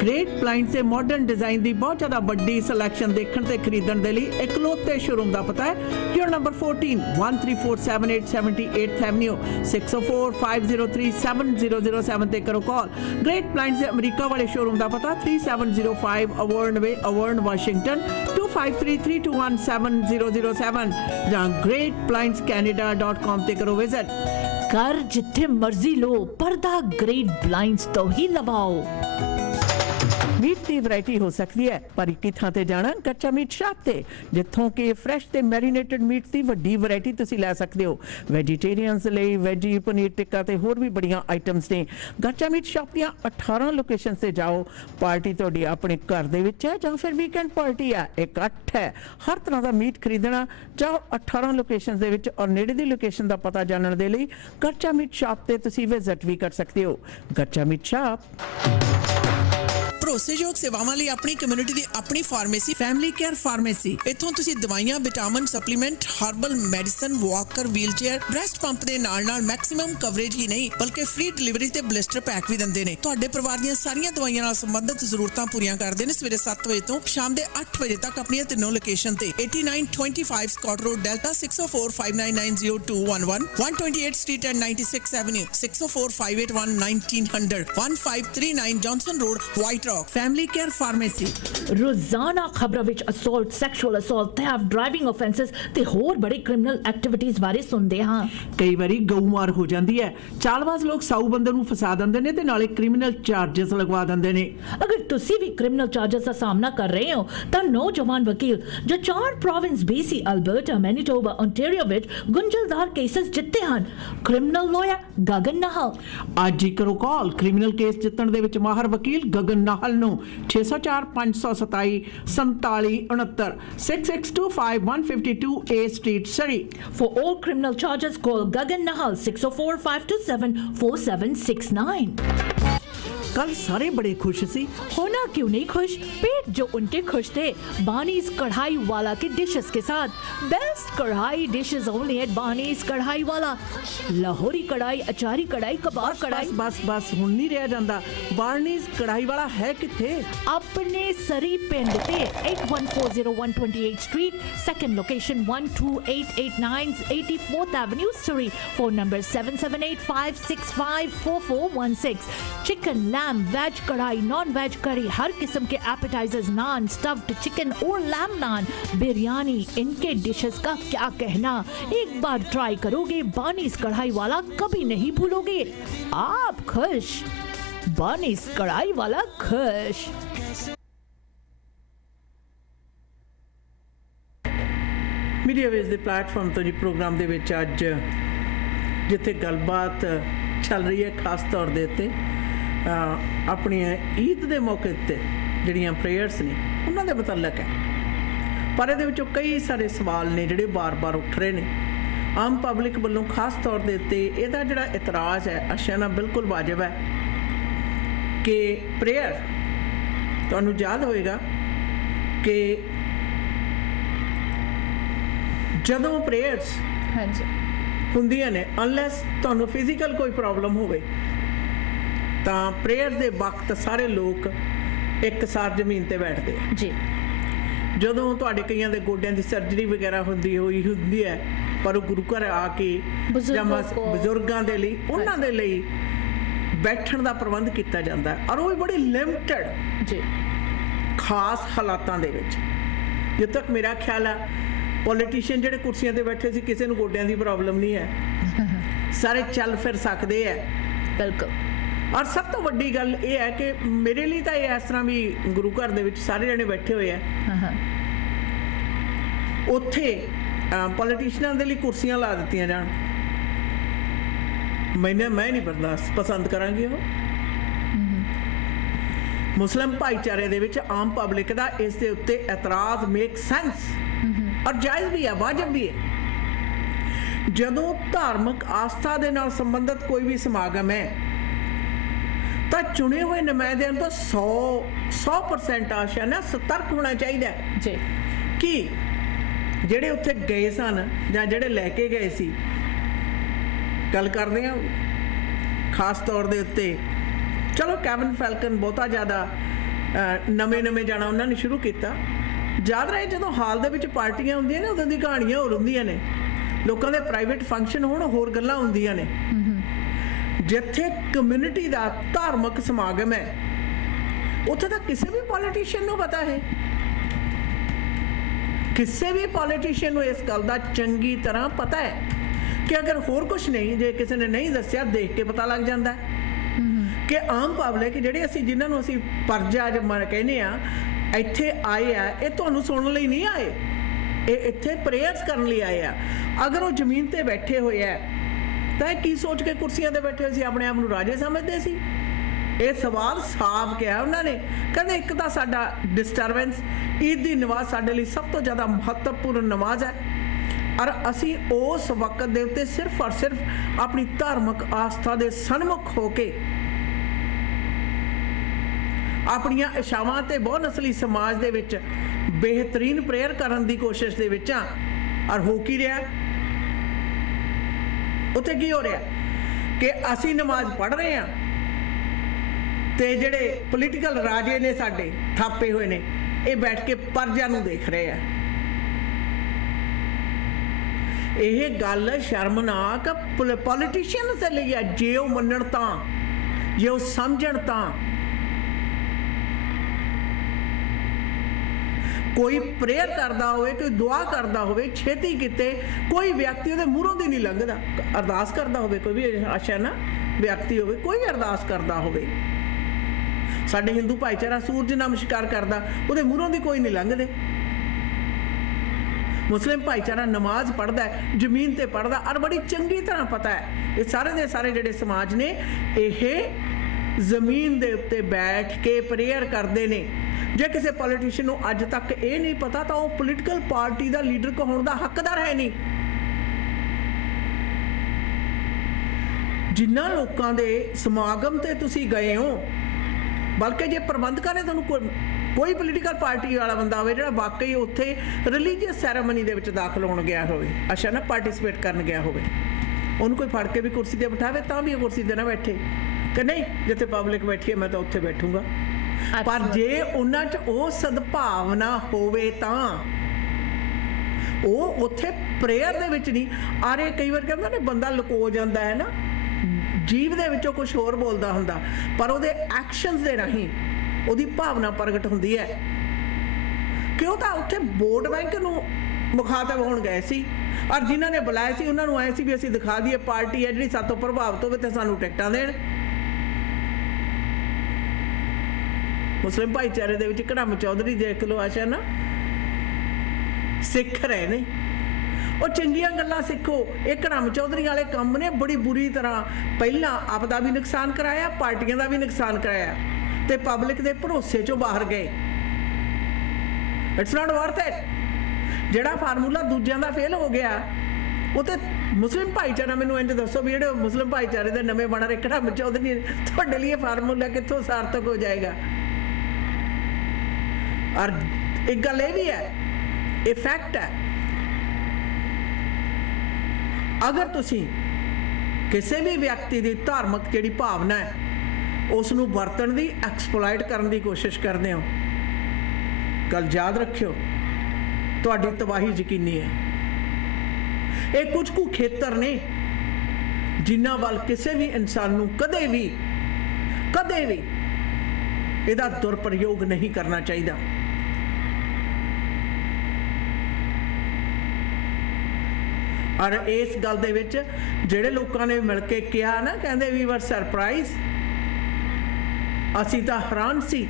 ਗ੍ਰੇਟ ਬਲਾਈਂਡਸ ਦੇ ਮਾਡਰਨ ਡਿਜ਼ਾਈਨ ਦੀ ਬਹੁਤ ਜ਼ਿਆਦਾ ਵੱਡੀ ਸਿਲੈਕਸ਼ਨ ਦੇਖਣ ਤੇ ਖਰੀਦਣ ਦੇ ਲਈ ਇਕਲੌਤੇ ਸ਼ੋਰੂਮ ਦਾ ਪਤਾ ਹੈ ਯੂਨਿਟ ਨੰਬਰ 14 13478 78th ਐਵਨਿਊ 604-503-7007 ਤੇ ਕਰੋ ਕਾਲ। ਗ੍ਰੇਟ ਬਲਾਈਂਡਸ ਦੇ ਅਮਰੀਕਾ ਵਾਲੇ ਸ਼ੋਰੂਮ ਦਾ ਪਤਾ 3705 ਅਵਰਨ ਵੇ, ਅਵਰਨ, ਵਾਸ਼ਿੰਗਟਨ 2533217007 ਜਾਂ greatblindscanada.com ਤੇ ਕਰੋ ਵਿਜ਼ਿਟ। ਘਰ ਜਿੱਥੇ ਮਰਜ਼ੀ ਲੋ, ਪਰਦਾ ਗ੍ਰੇਟ ਬਲਾਈਂਡਸ ਤੋਂ ਹੀ ਲਵਾਓ। ਮੀਟ ਦੀ ਵੈਰਾਈਟੀ ਹੋ ਸਕਦੀ ਹੈ, ਪਰ ਇੱਕ ਹੀ ਥਾਂ ਤੇ ਜਾਣਾ ਕੱਚਾ ਮੀਟ ਸ਼ਾਪ ਤੇ, ਜਿੱਥੋਂ ਕਿ ਫਰੈਸ਼ ਤੇ ਮੈਰੀਨੇਟਡ ਮੀਟ ਦੀ ਵੱਡੀ ਵੈਰਾਈਟੀ ਤੁਸੀਂ ਲੈ ਸਕਦੇ ਹੋ। ਵੈਜੀਟੇਰੀਅਨਸ ਲਈ ਵੈਜੀ ਪਨੀਰ ਟਿੱਕਾ ਤੇ ਹੋਰ ਵੀ ਬੜੀਆਂ ਆਈਟਮਸ ਨੇ। ਕੱਚਾ ਮੀਟ ਸ਼ਾਪ ਦੀਆਂ 18 ਲੋਕੇਸ਼ਨਸ ਤੇ ਜਾਓ। ਪਾਰਟੀ ਤੁਹਾਡੀ ਆਪਣੇ ਘਰ ਦੇ ਵਿੱਚ ਹੈ ਜਾਂ ਫਿਰ ਵੀਕਐਂਡ ਪਾਰਟੀ ਹੈ, ਇਕੱਠ ਹੈ, ਹਰ ਤਰ੍ਹਾਂ ਦਾ ਮੀਟ ਖਰੀਦਣਾ ਚਾਹੋ 18 ਲੋਕੇਸ਼ਨਸ ਦੇ ਵਿੱਚ, ਔਰ ਨੇੜੇ ਦੀ ਲੋਕੇਸ਼ਨ ਦਾ ਪਤਾ ਜਾਣਨ ਦੇ ਲਈ ਕੱਚਾ ਮੀਟ ਸ਼ਾਪ ਤੇ ਤੁਸੀਂ ਵਿਜ਼ਿਟ ਵੀ ਕਰ ਸਕਦੇ ਹੋ। ਕੱਚਾ ਮੀਟ ਸ਼ਾਪ। ਭਰੋਸੇਯੋਗ ਸੇਵਾਵਾਂ ਲਈ ਆਪਣੀ ਕਮਿਊਨਿਟੀ ਦੀ ਆਪਣੀ ਫਾਰਮੇਸੀ ਫੈਮਿਲੀ ਕੇਅਰ ਫਾਰਮੇਸੀ। ਇੱਥੋਂ ਤੁਸੀਂ ਦਵਾਈਆਂ, vitamin, supplement, herbal medicine, Walker, wheelchair, breast pump ਦੇ ਨਾਲ ਮੈਕਸਿਮਮ ਕਵਰੇਜ ਹੀ ਨਹੀਂ ਬਲਕਿ ਫ੍ਰੀ ਡਿਲੀਵਰੀ ਤੇ ਬਲਿਸਟਰ ਪੈਕ ਵੀ ਦਿੰਦੇ ਨੇ। ਤੁਹਾਡੇ ਪਰਿਵਾਰ ਦੀਆਂ ਸਾਰੀਆਂ ਦਵਾਈਆਂ ਨਾਲ ਸੰਬੰਧਿਤ ਜ਼ਰੂਰਤਾਂ ਪੂਰੀਆਂ ਕਰਦੇ ਨੇ। ਸਵੇਰੇ 7 ਵਜੇ ਤੋਂ ਸ਼ਾਮ ਦੇ 8 ਵਜੇ ਤੱਕ ਆਪਣੀਆਂ ਤਿੰਨੋਂ ਲੋਕੇਸ਼ਨ ਤੇ 8925 Scott road, Delta 6045990211, 128 street and 96 avenue, 6045811900, 1539 Johnson road, White Rock. Family care pharmacy. ਰੋਜ਼ਾਨਾ ਖਬਰਾਂ ਵਿੱਚ assault, sexual assault, theft, driving offences ਤੇ ਹੋਰ ਬੜੀ ਕ੍ਰਿਮੀਨਲ ਐਕਟੀਵਿਟੀਜ਼ ਬਾਰੇ ਸੁਣਦੇ ਹਾਂ। ਕਈ ਵਾਰੀ ਗਊਮਾਰ ਹੋ ਜਾਂਦੀ ਹੈ। ਚਾਲਬਾਜ਼ ਲੋਕ ਸਾਊ ਬੰਦੇ ਨੂੰ ਫਸਾ ਦਿੰਦੇ ਨੇ ਤੇ ਨਾਲੇ ਕ੍ਰਿਮੀਨਲ ਚਾਰजेस ਲਗਵਾ ਦਿੰਦੇ ਨੇ। ਅਗਰ ਤੁਸੀਂ ਵੀ ਕ੍ਰਿਮੀਨਲ ਚਾਰजेस ਦਾ ਸਾਹਮਣਾ ਕਰ ਰਹੇ ਹੋ ਤਾਂ ਨੌਜਵਾਨ ਵਕੀਲ ਜੋ 4 province BC, Alberta, Manitoba, Ontario ਵਿੱਚ ਗੁੰਝਲਦਾਰ ਕੇਸਸ ਜਿੱਤੇ ਹਨ, ਕ੍ਰਿਮੀਨਲ ਲਾਇਰ ਗਗਨ ਨਾਹਲ। ਅੱਜ ਹੀ ਕਰੋ ਕਾਲ ਕ੍ਰਿਮੀਨਲ ਕੇਸ ਜਿੱਤਣ ਦੇ ਵਿੱਚ ਮਾਹਰ ਵਕੀਲ ਗਗਨ ਨਾਹਲ ਨੂੰ 604 527 4769, 6625 152 A Street, Surrey. For all criminal charges, call Gagan Nahal 604 527 4769। कल सारे बड़े खुश सी। होना क्यों नहीं खुश, पेट जो उनके खुश थे बानीज कढ़ाई वाला के डिशेस के साथ। बेस्ट कढ़ाई डिशेस ओनली एट बानीज कढ़ाई वाला। लाहौरी कढ़ाई, अचारी कढ़ाई, कबाब कढ़ाई। बस बस हुण नहीं रह जांदा। बानीज कढ़ाई वाला है किथे? अपने सरी पिंड ते 8140 street, second location 12889 84th avenue, Surrey। Phone number 7785654416। Chicken, lamb, veg kadai, non veg curry, हर किस्म के एपेटाइजर्स, नान, स्टफ्ड चिकन और लैम नान, बिरयानी, इनके डिशेस का क्या कहना। एक बार ट्राई करोगे बानीज कढ़ाई वाला कभी नहीं भूलोगे। आप खुश, बानीज कढ़ाई वाला खुश। मीडिया वेज ਦੇ ਪਲੇਟਫਾਰਮ ਤੋਂ ਜੀ ਪ੍ਰੋਗਰਾਮ ਦੇ ਵਿੱਚ ਅੱਜ ਜਿੱਥੇ ਗੱਲਬਾਤ ਚੱਲ ਰਹੀ ਹੈ ਖਾਸ ਤੌਰ ਦੇ ਉੱਤੇ ਆਪਣੀਆਂ ਈਦ ਦੇ ਮੌਕੇ ਤੇ ਜਿਹੜੀਆਂ ਪ੍ਰੇਅਰਸ ਨੇ ਉਹਨਾਂ ਦੇ ਮੁਤਲਕ ਹੈ, ਪਰ ਇਹਦੇ ਵਿੱਚੋਂ ਕਈ ਸਾਰੇ ਸਵਾਲ ਨੇ ਜਿਹੜੇ ਬਾਰ-ਬਾਰ ਉੱਠ ਰਹੇ ਨੇ ਆਮ ਪਬਲਿਕ ਵੱਲੋਂ। ਖਾਸ ਤੌਰ ਦੇ ਉੱਤੇ ਇਹਦਾ ਜਿਹੜਾ ਇਤਰਾਜ਼ ਹੈ ਅਸ਼ਿਆਨਾ ਬਿਲਕੁਲ ਵਾਜਬ ਹੈ ਕਿ ਪ੍ਰੇਅਰ, ਤੁਹਾਨੂੰ ਯਾਦ ਹੋਏਗਾ ਕਿ ਜਦੋਂ ਪ੍ਰੇਅਰਸ ਹਾਂਜੀ ਹੁੰਦੀਆਂ ਨੇ, ਅਨਲੈਸ ਤੁਹਾਨੂੰ ਫਿਜ਼ੀਕਲ ਕੋਈ ਪ੍ਰੋਬਲਮ ਹੋਵੇ ਤਾਂ ਪ੍ਰੇਅਰ ਦੇ ਵਕਤ ਸਾਰੇ ਲੋਕ ਇੱਕ ਸਾਰ ਜ਼ਮੀਨ ਤੇ ਬੈਠਦੇ ਆ। ਜੀ। ਜਦੋਂ ਤੁਹਾਡੇ ਕਈਆਂ ਦੇ ਗੋਡਿਆਂ ਦੀ ਸਰਜਰੀ ਵਗੈਰਾ ਹੁੰਦੀ ਹੈ, ਪਰ ਉਹ ਗੁਰੂ ਘਰ ਆ ਕੇ ਜਾਂ ਬਜ਼ੁਰਗਾਂ ਦੇ ਲਈ, ਉਹਨਾਂ ਦੇ ਲਈ ਬੈਠਣ ਦਾ ਪ੍ਰਬੰਧ ਕੀਤਾ ਜਾਂਦਾ ਹੈ, ਔਰ ਉਹ ਵੀ ਬੜੀ ਲਿਮਟਡ ਜੀ ਖਾਸ ਹਾਲਾਤਾਂ ਦੇ ਵਿੱਚ। ਜਿੱਥੇ ਤੱਕ ਮੇਰਾ ਖਿਆਲ ਹੈ ਪੋਲੀਟੀਸ਼ੀਅਨ ਜਿਹੜੇ ਕੁਰਸੀਆਂ ਤੇ ਬੈਠੇ ਸੀ, ਕਿਸੇ ਨੂੰ ਗੋਡਿਆਂ ਦੀ ਪ੍ਰੋਬਲਮ ਨਹੀਂ ਹੈ, ਸਾਰੇ ਚੱਲ ਫਿਰ ਸਕਦੇ ਹੈ। ਬਿਲਕੁਲ। ਔਰ ਸਭ ਤੋਂ ਵੱਡੀ ਗੱਲ ਇਹ ਹੈ ਕਿ ਮੇਰੇ ਲਈ ਤਾਂ ਇਹ ਇਸ ਤਰ੍ਹਾਂ ਵੀ ਗੁਰੂ ਘਰ ਦੇ ਵਿੱਚ ਸਾਰੇ ਜਣੇ ਬੈਠੇ ਹੋਏ ਆ, ਉੱਥੇ ਪੋਲੀਟੀਸ਼ੀਅਨਾਂ ਦੇ ਲਈ ਕੁਰਸੀਆਂ ਲਾ ਦਿੱਤੀਆਂ ਜਾਣ, ਮੈਂ ਨਹੀਂ ਬਰਦਾਸ਼ਤ ਪਸੰਦ ਕਰਾਂਗੀ। ਉਹ ਮੁਸਲਿਮ ਭਾਈਚਾਰੇ ਦੇ ਵਿੱਚ ਆਮ ਪਬਲਿਕ ਦਾ ਇਸ ਦੇ ਉੱਤੇ ਇਤਰਾਜ਼ ਮੇਕ ਸੈਂਸ ਔਰ ਜਾਇਜ਼ ਵੀ ਹੈ, ਵਾਜਬ ਵੀ ਹੈ। ਜਦੋਂ ਧਾਰਮਿਕ ਆਸਥਾ ਦੇ ਨਾਲ ਸੰਬੰਧਿਤ ਕੋਈ ਵੀ ਸਮਾਗਮ ਹੈ ਤਾਂ ਚੁਣੇ ਹੋਏ ਨੁਮਾਇੰਦਿਆਂ ਨੂੰ ਤਾਂ 100% ਆਸ਼ਾ ਨਾ ਸਤਰਕ ਹੋਣਾ ਚਾਹੀਦਾ ਜੀ ਕਿ ਜਿਹੜੇ ਉੱਥੇ ਗਏ ਸਨ ਜਾਂ ਜਿਹੜੇ ਲੈ ਕੇ ਗਏ ਸੀ, ਗੱਲ ਕਰਦੇ ਹਾਂ ਖਾਸ ਤੌਰ ਦੇ ਉੱਤੇ, ਚਲੋ ਕੈਵਨ ਫੈਲਕਨ ਬਹੁਤਾ ਜ਼ਿਆਦਾ ਨਵੇਂ ਜਾਣਾ ਉਹਨਾਂ ਨੇ ਸ਼ੁਰੂ ਕੀਤਾ। ਯਾਦ ਰਹੇ ਜਦੋਂ ਹਾਲ ਦੇ ਵਿੱਚ ਪਾਰਟੀਆਂ ਹੁੰਦੀਆਂ ਨੇ ਉਦੋਂ ਦੀ ਕਹਾਣੀਆਂ ਹੋਰ ਹੁੰਦੀਆਂ ਨੇ, ਲੋਕਾਂ ਦੇ ਪ੍ਰਾਈਵੇਟ ਫੰਕਸ਼ਨ ਹੋਣ ਹੋਰ ਗੱਲਾਂ ਹੁੰਦੀਆਂ ਨੇ। ਜਿੱਥੇ ਕਮਿਊਨਿਟੀ ਦਾ ਧਾਰਮਿਕ ਸਮਾਗਮ ਹੈ ਉੱਥੇ ਤਾਂ ਕਿਸੇ ਵੀ ਪੋਲੀਟੀਸ਼ੀਅਨ ਨੂੰ ਪਤਾ ਹੈ, ਕਿਸੇ ਵੀ ਪੋਲੀਟੀਸ਼ੀਅਨ ਨੂੰ ਇਸ ਗੱਲ ਦਾ ਚੰਗੀ ਤਰ੍ਹਾਂ ਪਤਾ ਹੈ ਕਿ ਅਗਰ ਹੋਰ ਕੁਝ ਨਹੀਂ, ਜੇ ਕਿਸੇ ਨੇ ਨਹੀਂ ਦੱਸਿਆ ਦੇਖ ਕੇ ਪਤਾ ਲੱਗ ਜਾਂਦਾ ਹੈ ਕਿ ਆਮ ਪਬਲਿਕ ਜਿਹੜੇ ਅਸੀਂ ਜਿਨ੍ਹਾਂ ਨੂੰ ਅਸੀਂ ਪਰਜਾ ਜਮਾ ਕਹਿੰਦੇ ਆ ਇੱਥੇ ਆਏ ਆ, ਇਹ ਤੁਹਾਨੂੰ ਸੁਣਨ ਲਈ ਨਹੀਂ ਆਏ, ਇਹ ਇੱਥੇ ਪ੍ਰੇਅਰਸ ਕਰਨ ਲਈ ਆਏ ਆ। ਅਗਰ ਉਹ ਜ਼ਮੀਨ ਤੇ ਬੈਠੇ ਹੋਏ ਆ ਤਾਂ ਇਹ ਕੀ ਸੋਚ ਕੇ ਕੁਰਸੀਆਂ ਤੇ ਬੈਠੇ ਹੋਏ ਸੀ, ਆਪਣੇ ਆਪ ਨੂੰ ਰਾਜੇ ਸਮਝਦੇ ਸੀ? ਇਹ ਸਵਾਲ ਸਾਫ਼ ਕਿਹਾ ਉਹਨਾਂ ਨੇ। ਕਹਿੰਦੇ ਇੱਕ ਤਾਂ ਸਾਡਾ ਡਿਸਟਰਬੈਂਸ, ਈਦ ਦੀ ਨਮਾਜ਼ ਸਾਡੇ ਲਈ ਸਭ ਤੋਂ ਜ਼ਿਆਦਾ ਮਹੱਤਵਪੂਰਨ ਨਮਾਜ਼ ਹੈ, ਔਰ ਅਸੀਂ ਉਸ ਵਕਤ ਦੇ ਉੱਤੇ ਸਿਰਫ ਔਰ ਸਿਰਫ ਆਪਣੀ ਧਾਰਮਿਕ ਆਸਥਾ ਦੇ ਸਨਮੁਖ ਹੋ ਕੇ ਆਪਣੀਆਂ ਇਛਾਵਾਂ ਤੇ ਬਹੁ ਨਸਲੀ ਸਮਾਜ ਦੇ ਵਿੱਚ ਬਿਹਤਰੀਨ ਪ੍ਰੇਅਰ ਕਰਨ ਦੀ ਕੋਸ਼ਿਸ਼ ਦੇ ਵਿੱਚ ਆ। ਔਰ ਹੋ ਕੀ ਰਿਹਾ ਉੱਥੇ? ਕੀ ਹੋ ਰਿਹਾ ਕਿ ਅਸੀਂ ਨਮਾਜ਼ ਪੜ੍ਹ ਰਹੇ ਹਾਂ ਤੇ ਜਿਹੜੇ ਪੋਲੀਟੀਕਲ ਰਾਜੇ ਨੇ ਸਾਡੇ ਥਾਪੇ ਹੋਏ ਨੇ, ਇਹ ਬੈਠ ਕੇ ਪਰਜਾ ਨੂੰ ਦੇਖ ਰਹੇ ਆ। ਇਹ ਗੱਲ ਸ਼ਰਮਨਾਕ ਪੋਲੀਟੀਸ਼ੀਅਨਸ ਦੇ ਲਈ ਆ, ਜੇ ਉਹ ਮੰਨਣ ਤਾਂ, ਜੇ ਉਹ ਸਮਝਣ ਤਾਂ। ਕੋਈ ਪ੍ਰੇਅਰ ਕਰਦਾ ਹੋਵੇ, ਕੋਈ ਦੁਆ ਕਰਦਾ ਹੋਵੇ, ਛੇਤੀ ਕਿਤੇ ਕੋਈ ਵਿਅਕਤੀ ਉਹਦੇ ਮੂਹਰੋਂ ਦੀ ਨਹੀਂ ਲੰਘਦਾ। ਅਰਦਾਸ ਕਰਦਾ ਹੋਵੇ, ਕੋਈ ਵੀ ਆਸ਼ਾ ਨਾ ਵਿਅਕਤੀ ਹੋਵੇ, ਕੋਈ ਵੀ ਅਰਦਾਸ ਕਰਦਾ ਹੋਵੇ, ਸਾਡੇ ਹਿੰਦੂ ਭਾਈਚਾਰਾ ਸੂਰਜ ਨਮਸਕਾਰ ਕਰਦਾ, ਉਹਦੇ ਮੂਹਰੋਂ ਦੀ ਕੋਈ ਨਹੀਂ ਲੰਘਦੇ। ਮੁਸਲਿਮ ਭਾਈਚਾਰਾ ਨਮਾਜ਼ ਪੜ੍ਹਦਾ ਹੈ, ਜ਼ਮੀਨ ਤੇ ਪੜ੍ਹਦਾ, ਔਰ ਬੜੀ ਚੰਗੀ ਤਰ੍ਹਾਂ ਪਤਾ ਹੈ ਇਹ ਸਾਰੇ ਦੇ ਸਾਰੇ ਜਿਹੜੇ ਸਮਾਜ ਨੇ ਇਹ ਜ਼ਮੀਨ ਦੇ ਉੱਤੇ ਬੈਠ ਕੇ ਪ੍ਰੇਅਰ ਕਰਦੇ ਨੇ। ਜੇ ਕਿਸੇ ਪੋਲੀਟੀਸ਼ੀਅਨ ਨੂੰ ਅੱਜ ਤੱਕ ਇਹ ਨਹੀਂ ਪਤਾ ਤਾਂ ਉਹ ਪੋਲੀਟੀਕਲ ਪਾਰਟੀ ਦਾ ਲੀਡਰ ਹੋਣ ਦਾ ਹੱਕਦਾਰ ਹੈ ਨਹੀਂ। ਜਿਨ੍ਹਾਂ ਲੋਕਾਂ ਦੇ ਸਮਾਗਮ ਤੇ ਤੁਸੀਂ ਗਏ ਹੋ, ਬਲਕਿ ਜੇ ਪ੍ਰਬੰਧਕਾਂ ਨੇ ਤੁਹਾਨੂੰ ਕੋਈ ਪੋਲੀਟੀਕਲ ਪਾਰਟੀ ਵਾਲਾ ਬੰਦਾ ਹੋਵੇ ਜਿਹੜਾ ਵਾਕਈ ਉੱਥੇ ਰਿਲੀਜੀਅਸ ਸੈਰੇਮਨੀ ਦੇ ਵਿੱਚ ਦਾਖਲ ਹੋਣ ਗਿਆ ਹੋਵੇ, ਅੱਛਾ ਨਾ, ਪਾਰਟਿਸਿਪੇਟ ਕਰਨ ਗਿਆ ਹੋਵੇ, ਉਹਨੂੰ ਕੋਈ ਫੜ ਕੇ ਵੀ ਕੁਰਸੀ ਤੇ ਬਿਠਾਵੇ ਤਾਂ ਵੀ ਉਹ ਕੁਰਸੀ ਤੇ ਨਾ ਬੈਠੇ ਕਿ ਨਹੀਂ ਜਿੱਥੇ ਪਬਲਿਕ ਬੈਠੀ ਹੈ ਮੈਂ ਤਾਂ ਉੱਥੇ ਬੈਠੂੰਗਾ। ਪਰ ਜੇ ਉਹਨਾਂ 'ਚ ਉਹ ਸਦਭਾਵਨਾ ਹੋਵੇ ਤਾਂ ਉਹ ਉੱਥੇ ਪ੍ਰੇਅਰ ਦੇ ਵਿੱਚ ਨਹੀਂ। ਆਰੇ ਕਈ ਵਾਰ ਕਹਿੰਦਾ ਨੇ ਬੰਦਾ ਲੁਕੋ ਜਾਂਦਾ ਹੈ ਨਾ, ਜੀਭ ਦੇ ਵਿੱਚੋਂ ਕੁਝ ਹੋਰ ਬੋਲਦਾ ਹੁੰਦਾ, ਪਰ ਉਹਦੇ ਐਕਸ਼ਨਸ ਦੇ ਰਾਹੀਂ ਉਹਦੀ ਭਾਵਨਾ ਪ੍ਰਗਟ ਹੁੰਦੀ ਹੈ ਕਿ ਉਹ ਤਾਂ ਉੱਥੇ ਵੋਟ ਬੈਂਕ ਨੂੰ ਮੁਖਾਤਬ ਹੋਣ ਗਏ ਸੀ, ਔਰ ਜਿਨ੍ਹਾਂ ਨੇ ਬੁਲਾਇਆ ਸੀ ਉਹਨਾਂ ਨੂੰ ਆਏ ਸੀ ਵੀ ਅਸੀਂ ਦਿਖਾ ਦਈਏ ਪਾਰਟੀ ਹੈ ਜਿਹੜੀ ਸਾਤੋਂ ਪ੍ਰਭਾਵਿਤ ਹੋਵੇ ਤੇ ਸਾਨੂੰ ਟਿਕਟਾਂ ਦੇਣ। ਮੁਸਲਿਮ ਭਾਈਚਾਰੇ ਦੇ ਵਿੱਚ ਘੜਮ ਚੌਧਰੀ ਦੇਖ ਲਓ, ਆਸ਼ਾ ਨਾ, ਸਿੱਖ ਰਹੇ ਨੇ, ਉਹ ਚੰਗੀਆਂ ਗੱਲਾਂ ਸਿੱਖੋ। ਇਹ ਘੜਮ ਚੌਧਰੀ ਵਾਲੇ ਕੰਮ ਨੇ ਬੜੀ ਬੁਰੀ ਤਰ੍ਹਾਂ ਪਹਿਲਾਂ ਆਪਦਾ ਵੀ ਨੁਕਸਾਨ ਕਰਾਇਆ, ਪਾਰਟੀਆਂ ਦਾ ਵੀ ਨੁਕਸਾਨ ਕਰਾਇਆ ਤੇ ਪਬਲਿਕ ਦੇ ਭਰੋਸੇ ਚੋਂ ਬਾਹਰ ਗਏ। It's not worth it. ਜਿਹੜਾ ਫਾਰਮੂਲਾ ਦੂਜਿਆਂ ਦਾ ਫੇਲ ਹੋ ਗਿਆ ਉਹ ਤੇ ਮੁਸਲਿਮ ਭਾਈਚਾਰਾ, ਮੈਨੂੰ ਇੰਜ ਦੱਸੋ ਵੀ ਜਿਹੜੇ ਮੁਸਲਿਮ ਭਾਈਚਾਰੇ ਦੇ ਨਵੇਂ ਬਣ ਰਹੇ ਘੜਮ ਚੌਧਰੀ, ਤੁਹਾਡੇ ਲਈ ਇਹ ਫਾਰਮੂਲਾ ਕਿੱਥੋਂ ਸਾਰਥਕ ਹੋ ਜਾਏਗਾ? ਔਰ ਇੱਕ ਗੱਲ ਇਹ ਵੀ ਹੈ, ਇਹ ਫੈਕਟ ਹੈ, ਅਗਰ ਤੁਸੀਂ ਕਿਸੇ ਵੀ ਵਿਅਕਤੀ ਦੀ ਧਾਰਮਿਕ ਜਿਹੜੀ ਭਾਵਨਾ ਹੈ ਉਸ ਨੂੰ ਵਰਤਣ ਦੀ, ਐਕਸਪਲੋਇਟ ਕਰਨ ਦੀ ਕੋਸ਼ਿਸ਼ ਕਰਦੇ ਹੋ, ਗੱਲ ਯਾਦ ਰੱਖਿਓ ਤੁਹਾਡੀ ਤਬਾਹੀ ਯਕੀਨੀ ਹੈ। ਇਹ ਕੁਝ ਕੁ ਖੇਤਰ ਨੇ ਜਿਨ੍ਹਾਂ ਵੱਲ ਕਿਸੇ ਵੀ ਇਨਸਾਨ ਨੂੰ ਕਦੇ ਵੀ ਇਹਦਾ ਦੁਰਪ੍ਰਯੋਗ ਨਹੀਂ ਕਰਨਾ ਚਾਹੀਦਾ। ਔਰ ਇਸ ਗੱਲ ਦੇ ਵਿੱਚ ਜਿਹੜੇ ਲੋਕਾਂ ਨੇ ਮਿਲ ਕੇ ਕਿਹਾ ਨਾ, ਕਹਿੰਦੇ ਵੀ ਵਰ ਸਰਪ੍ਰਾਈਜ਼, ਅਸੀਂ ਤਾਂ ਹੈਰਾਨ ਸੀ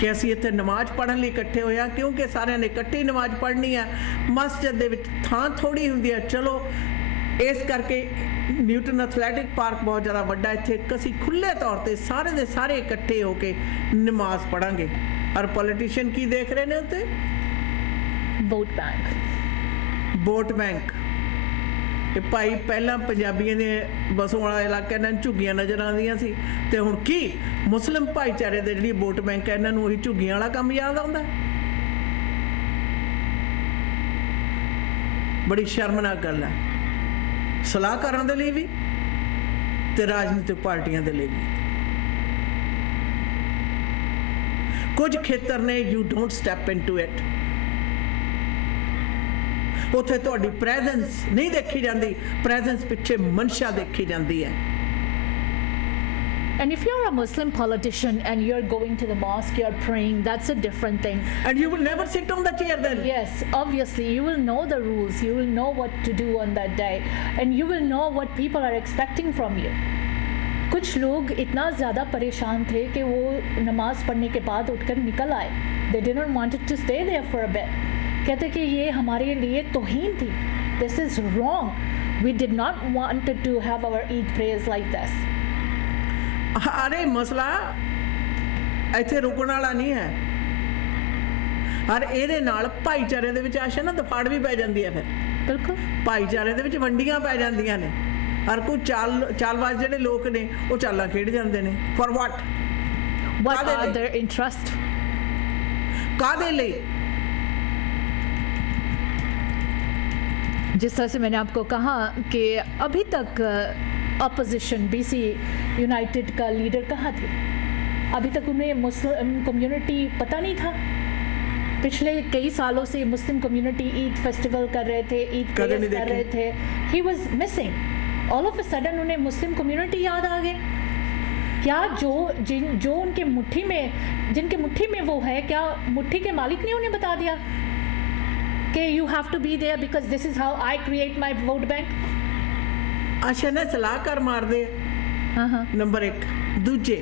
ਕਿ ਅਸੀਂ ਇੱਥੇ ਨਮਾਜ਼ ਪੜ੍ਹਨ ਲਈ ਇਕੱਠੇ ਹੋਏ ਹਾਂ, ਕਿਉਂਕਿ ਸਾਰਿਆਂ ਨੇ ਇਕੱਠੀ ਨਮਾਜ਼ ਪੜ੍ਹਨੀ ਆ, ਮਸਜਿਦ ਦੇ ਵਿੱਚ ਥਾਂ ਥੋੜ੍ਹੀ ਹੁੰਦੀ ਹੈ। ਚਲੋ ਇਸ ਕਰਕੇ ਨਿਊਟਨ ਐਥਲੈਟਿਕ ਪਾਰਕ ਬਹੁਤ ਜ਼ਿਆਦਾ ਵੱਡਾ, ਇੱਥੇ ਅਸੀਂ ਖੁੱਲ੍ਹੇ ਤੌਰ ਤੇ ਸਾਰੇ ਦੇ ਸਾਰੇ ਇਕੱਠੇ ਹੋ ਕੇ ਨਮਾਜ਼ ਪੜ੍ਹਾਂਗੇ। ਔਰ ਪੋਲੀਟੀਸ਼ੀਅਨ ਕੀ ਦੇਖ ਰਹੇ ਨੇ ਉੱਤੇ? Vote bank. ਇਹ ਭਾਈ ਪਹਿਲਾਂ ਪੰਜਾਬੀਆਂ ਦੇ ਬਸੋਂ ਵਾਲਾ ਇਲਾਕਾ ਇਹਨਾਂ ਨੂੰ ਝੁੱਗੀਆਂ ਨਜ਼ਰ ਆਉਂਦੀਆਂ ਸੀ, ਤੇ ਹੁਣ ਕੀ ਮੁਸਲਿਮ ਭਾਈਚਾਰੇ ਦੇ ਜਿਹੜੀ ਵੋਟ ਬੈਂਕ ਹੈ ਇਹਨਾਂ ਨੂੰ ਉਹੀ ਝੁੱਗੀਆਂ ਵਾਲਾ ਕੰਮ ਯਾਦ ਆਉਂਦਾ। ਬੜੀ ਸ਼ਰਮਨਾਕ ਗੱਲ ਹੈ, ਸਲਾਹਕਾਰਾਂ ਦੇ ਲਈ ਵੀ ਤੇ ਰਾਜਨੀਤਿਕ ਪਾਰਟੀਆਂ ਦੇ ਲਈ ਵੀ। ਕੁਝ ਖੇਤਰ ਨੇ you don't step into it, ਉੱਥੇ ਤੁਹਾਡੀ ਪ੍ਰੈਜ਼ੈਂਸ ਨਹੀਂ ਦੇਖੀ ਜਾਂਦੀ, ਪ੍ਰੈਜ਼ੈਂਸ ਪਿੱਛੇ ਮਨਸ਼ਾ ਦੇਖੀ ਜਾਂਦੀ ਹੈ। And if you're a Muslim politician and you're going to the mosque, you're praying, that's a different thing. And you will never sit on the chair then. Yes, obviously, you will know the rules, you will know what to do on that day, and you will know what people are expecting from you. कुछ लोग इतना ज़्यादा परेशान थे कि वो नमाज पढ़ने के बाद उठकर निकल आए. They didn't want to stay there for a bit. कहते कि ये हमारे लिए तौहीन थी. This is wrong. We did not want to have our Eid prayers like this. अरे मसला ਇੱਥੇ ਰੁਕਣ ਵਾਲਾ ਨਹੀਂ ਹੈ ਔਰ ਇਹਦੇ ਨਾਲ ਭਾਈਚਾਰੇ ਦੇ ਵਿੱਚ ਆਸ਼ਾ ਨਾ ਦਫਾੜ ਵੀ ਪੈ ਜਾਂਦੀ ਹੈ ਫਿਰ बिल्कुल. ਭਾਈਚਾਰੇ ਦੇ ਵਿੱਚ ਵੰਡੀਆਂ ਪੈ ਜਾਂਦੀਆਂ ਨੇ ਔਰ ਕੋਈ ਚਾਲਬਾਜ਼ ਜਿਹੜੇ ਲੋਕ ਨੇ ਉਹ ਚਾਲਾਂ ਖੇਡ ਜਾਂਦੇ ਨੇ for what What Kade are लिए? their interests? ਕਾਦੇ ਲਈ जिस तरह से मैंने आपको कहा कि अभी तक अपोजिशन बीसी यूनाइटेड का लीडर कहाँ थे. अभी तक उन्हें मुस्लिम कम्युनिटी पता नहीं था. पिछले कई सालों से मुस्लिम कम्युनिटी ईद फेस्टिवल कर रहे थे, ईद कदे नहीं प्रेयर्स कर रहे देखे. थे. He was missing. All of a sudden उन्हें मुस्लिम कम्युनिटी याद आ गए. क्या जो उनके मुट्ठी में, जिनके मुट्ठी में वो है, क्या मुट्ठी के मालिक ने उन्हें बता दिया कि you have to be there because this is how I create my vote bank. Asha ਨੇ ਸਲਾਹਕਾਰ ਮਾਰਦੇ ਆ. हाँ हाँ ਨੰਬਰ 1. ਦੂਜੇ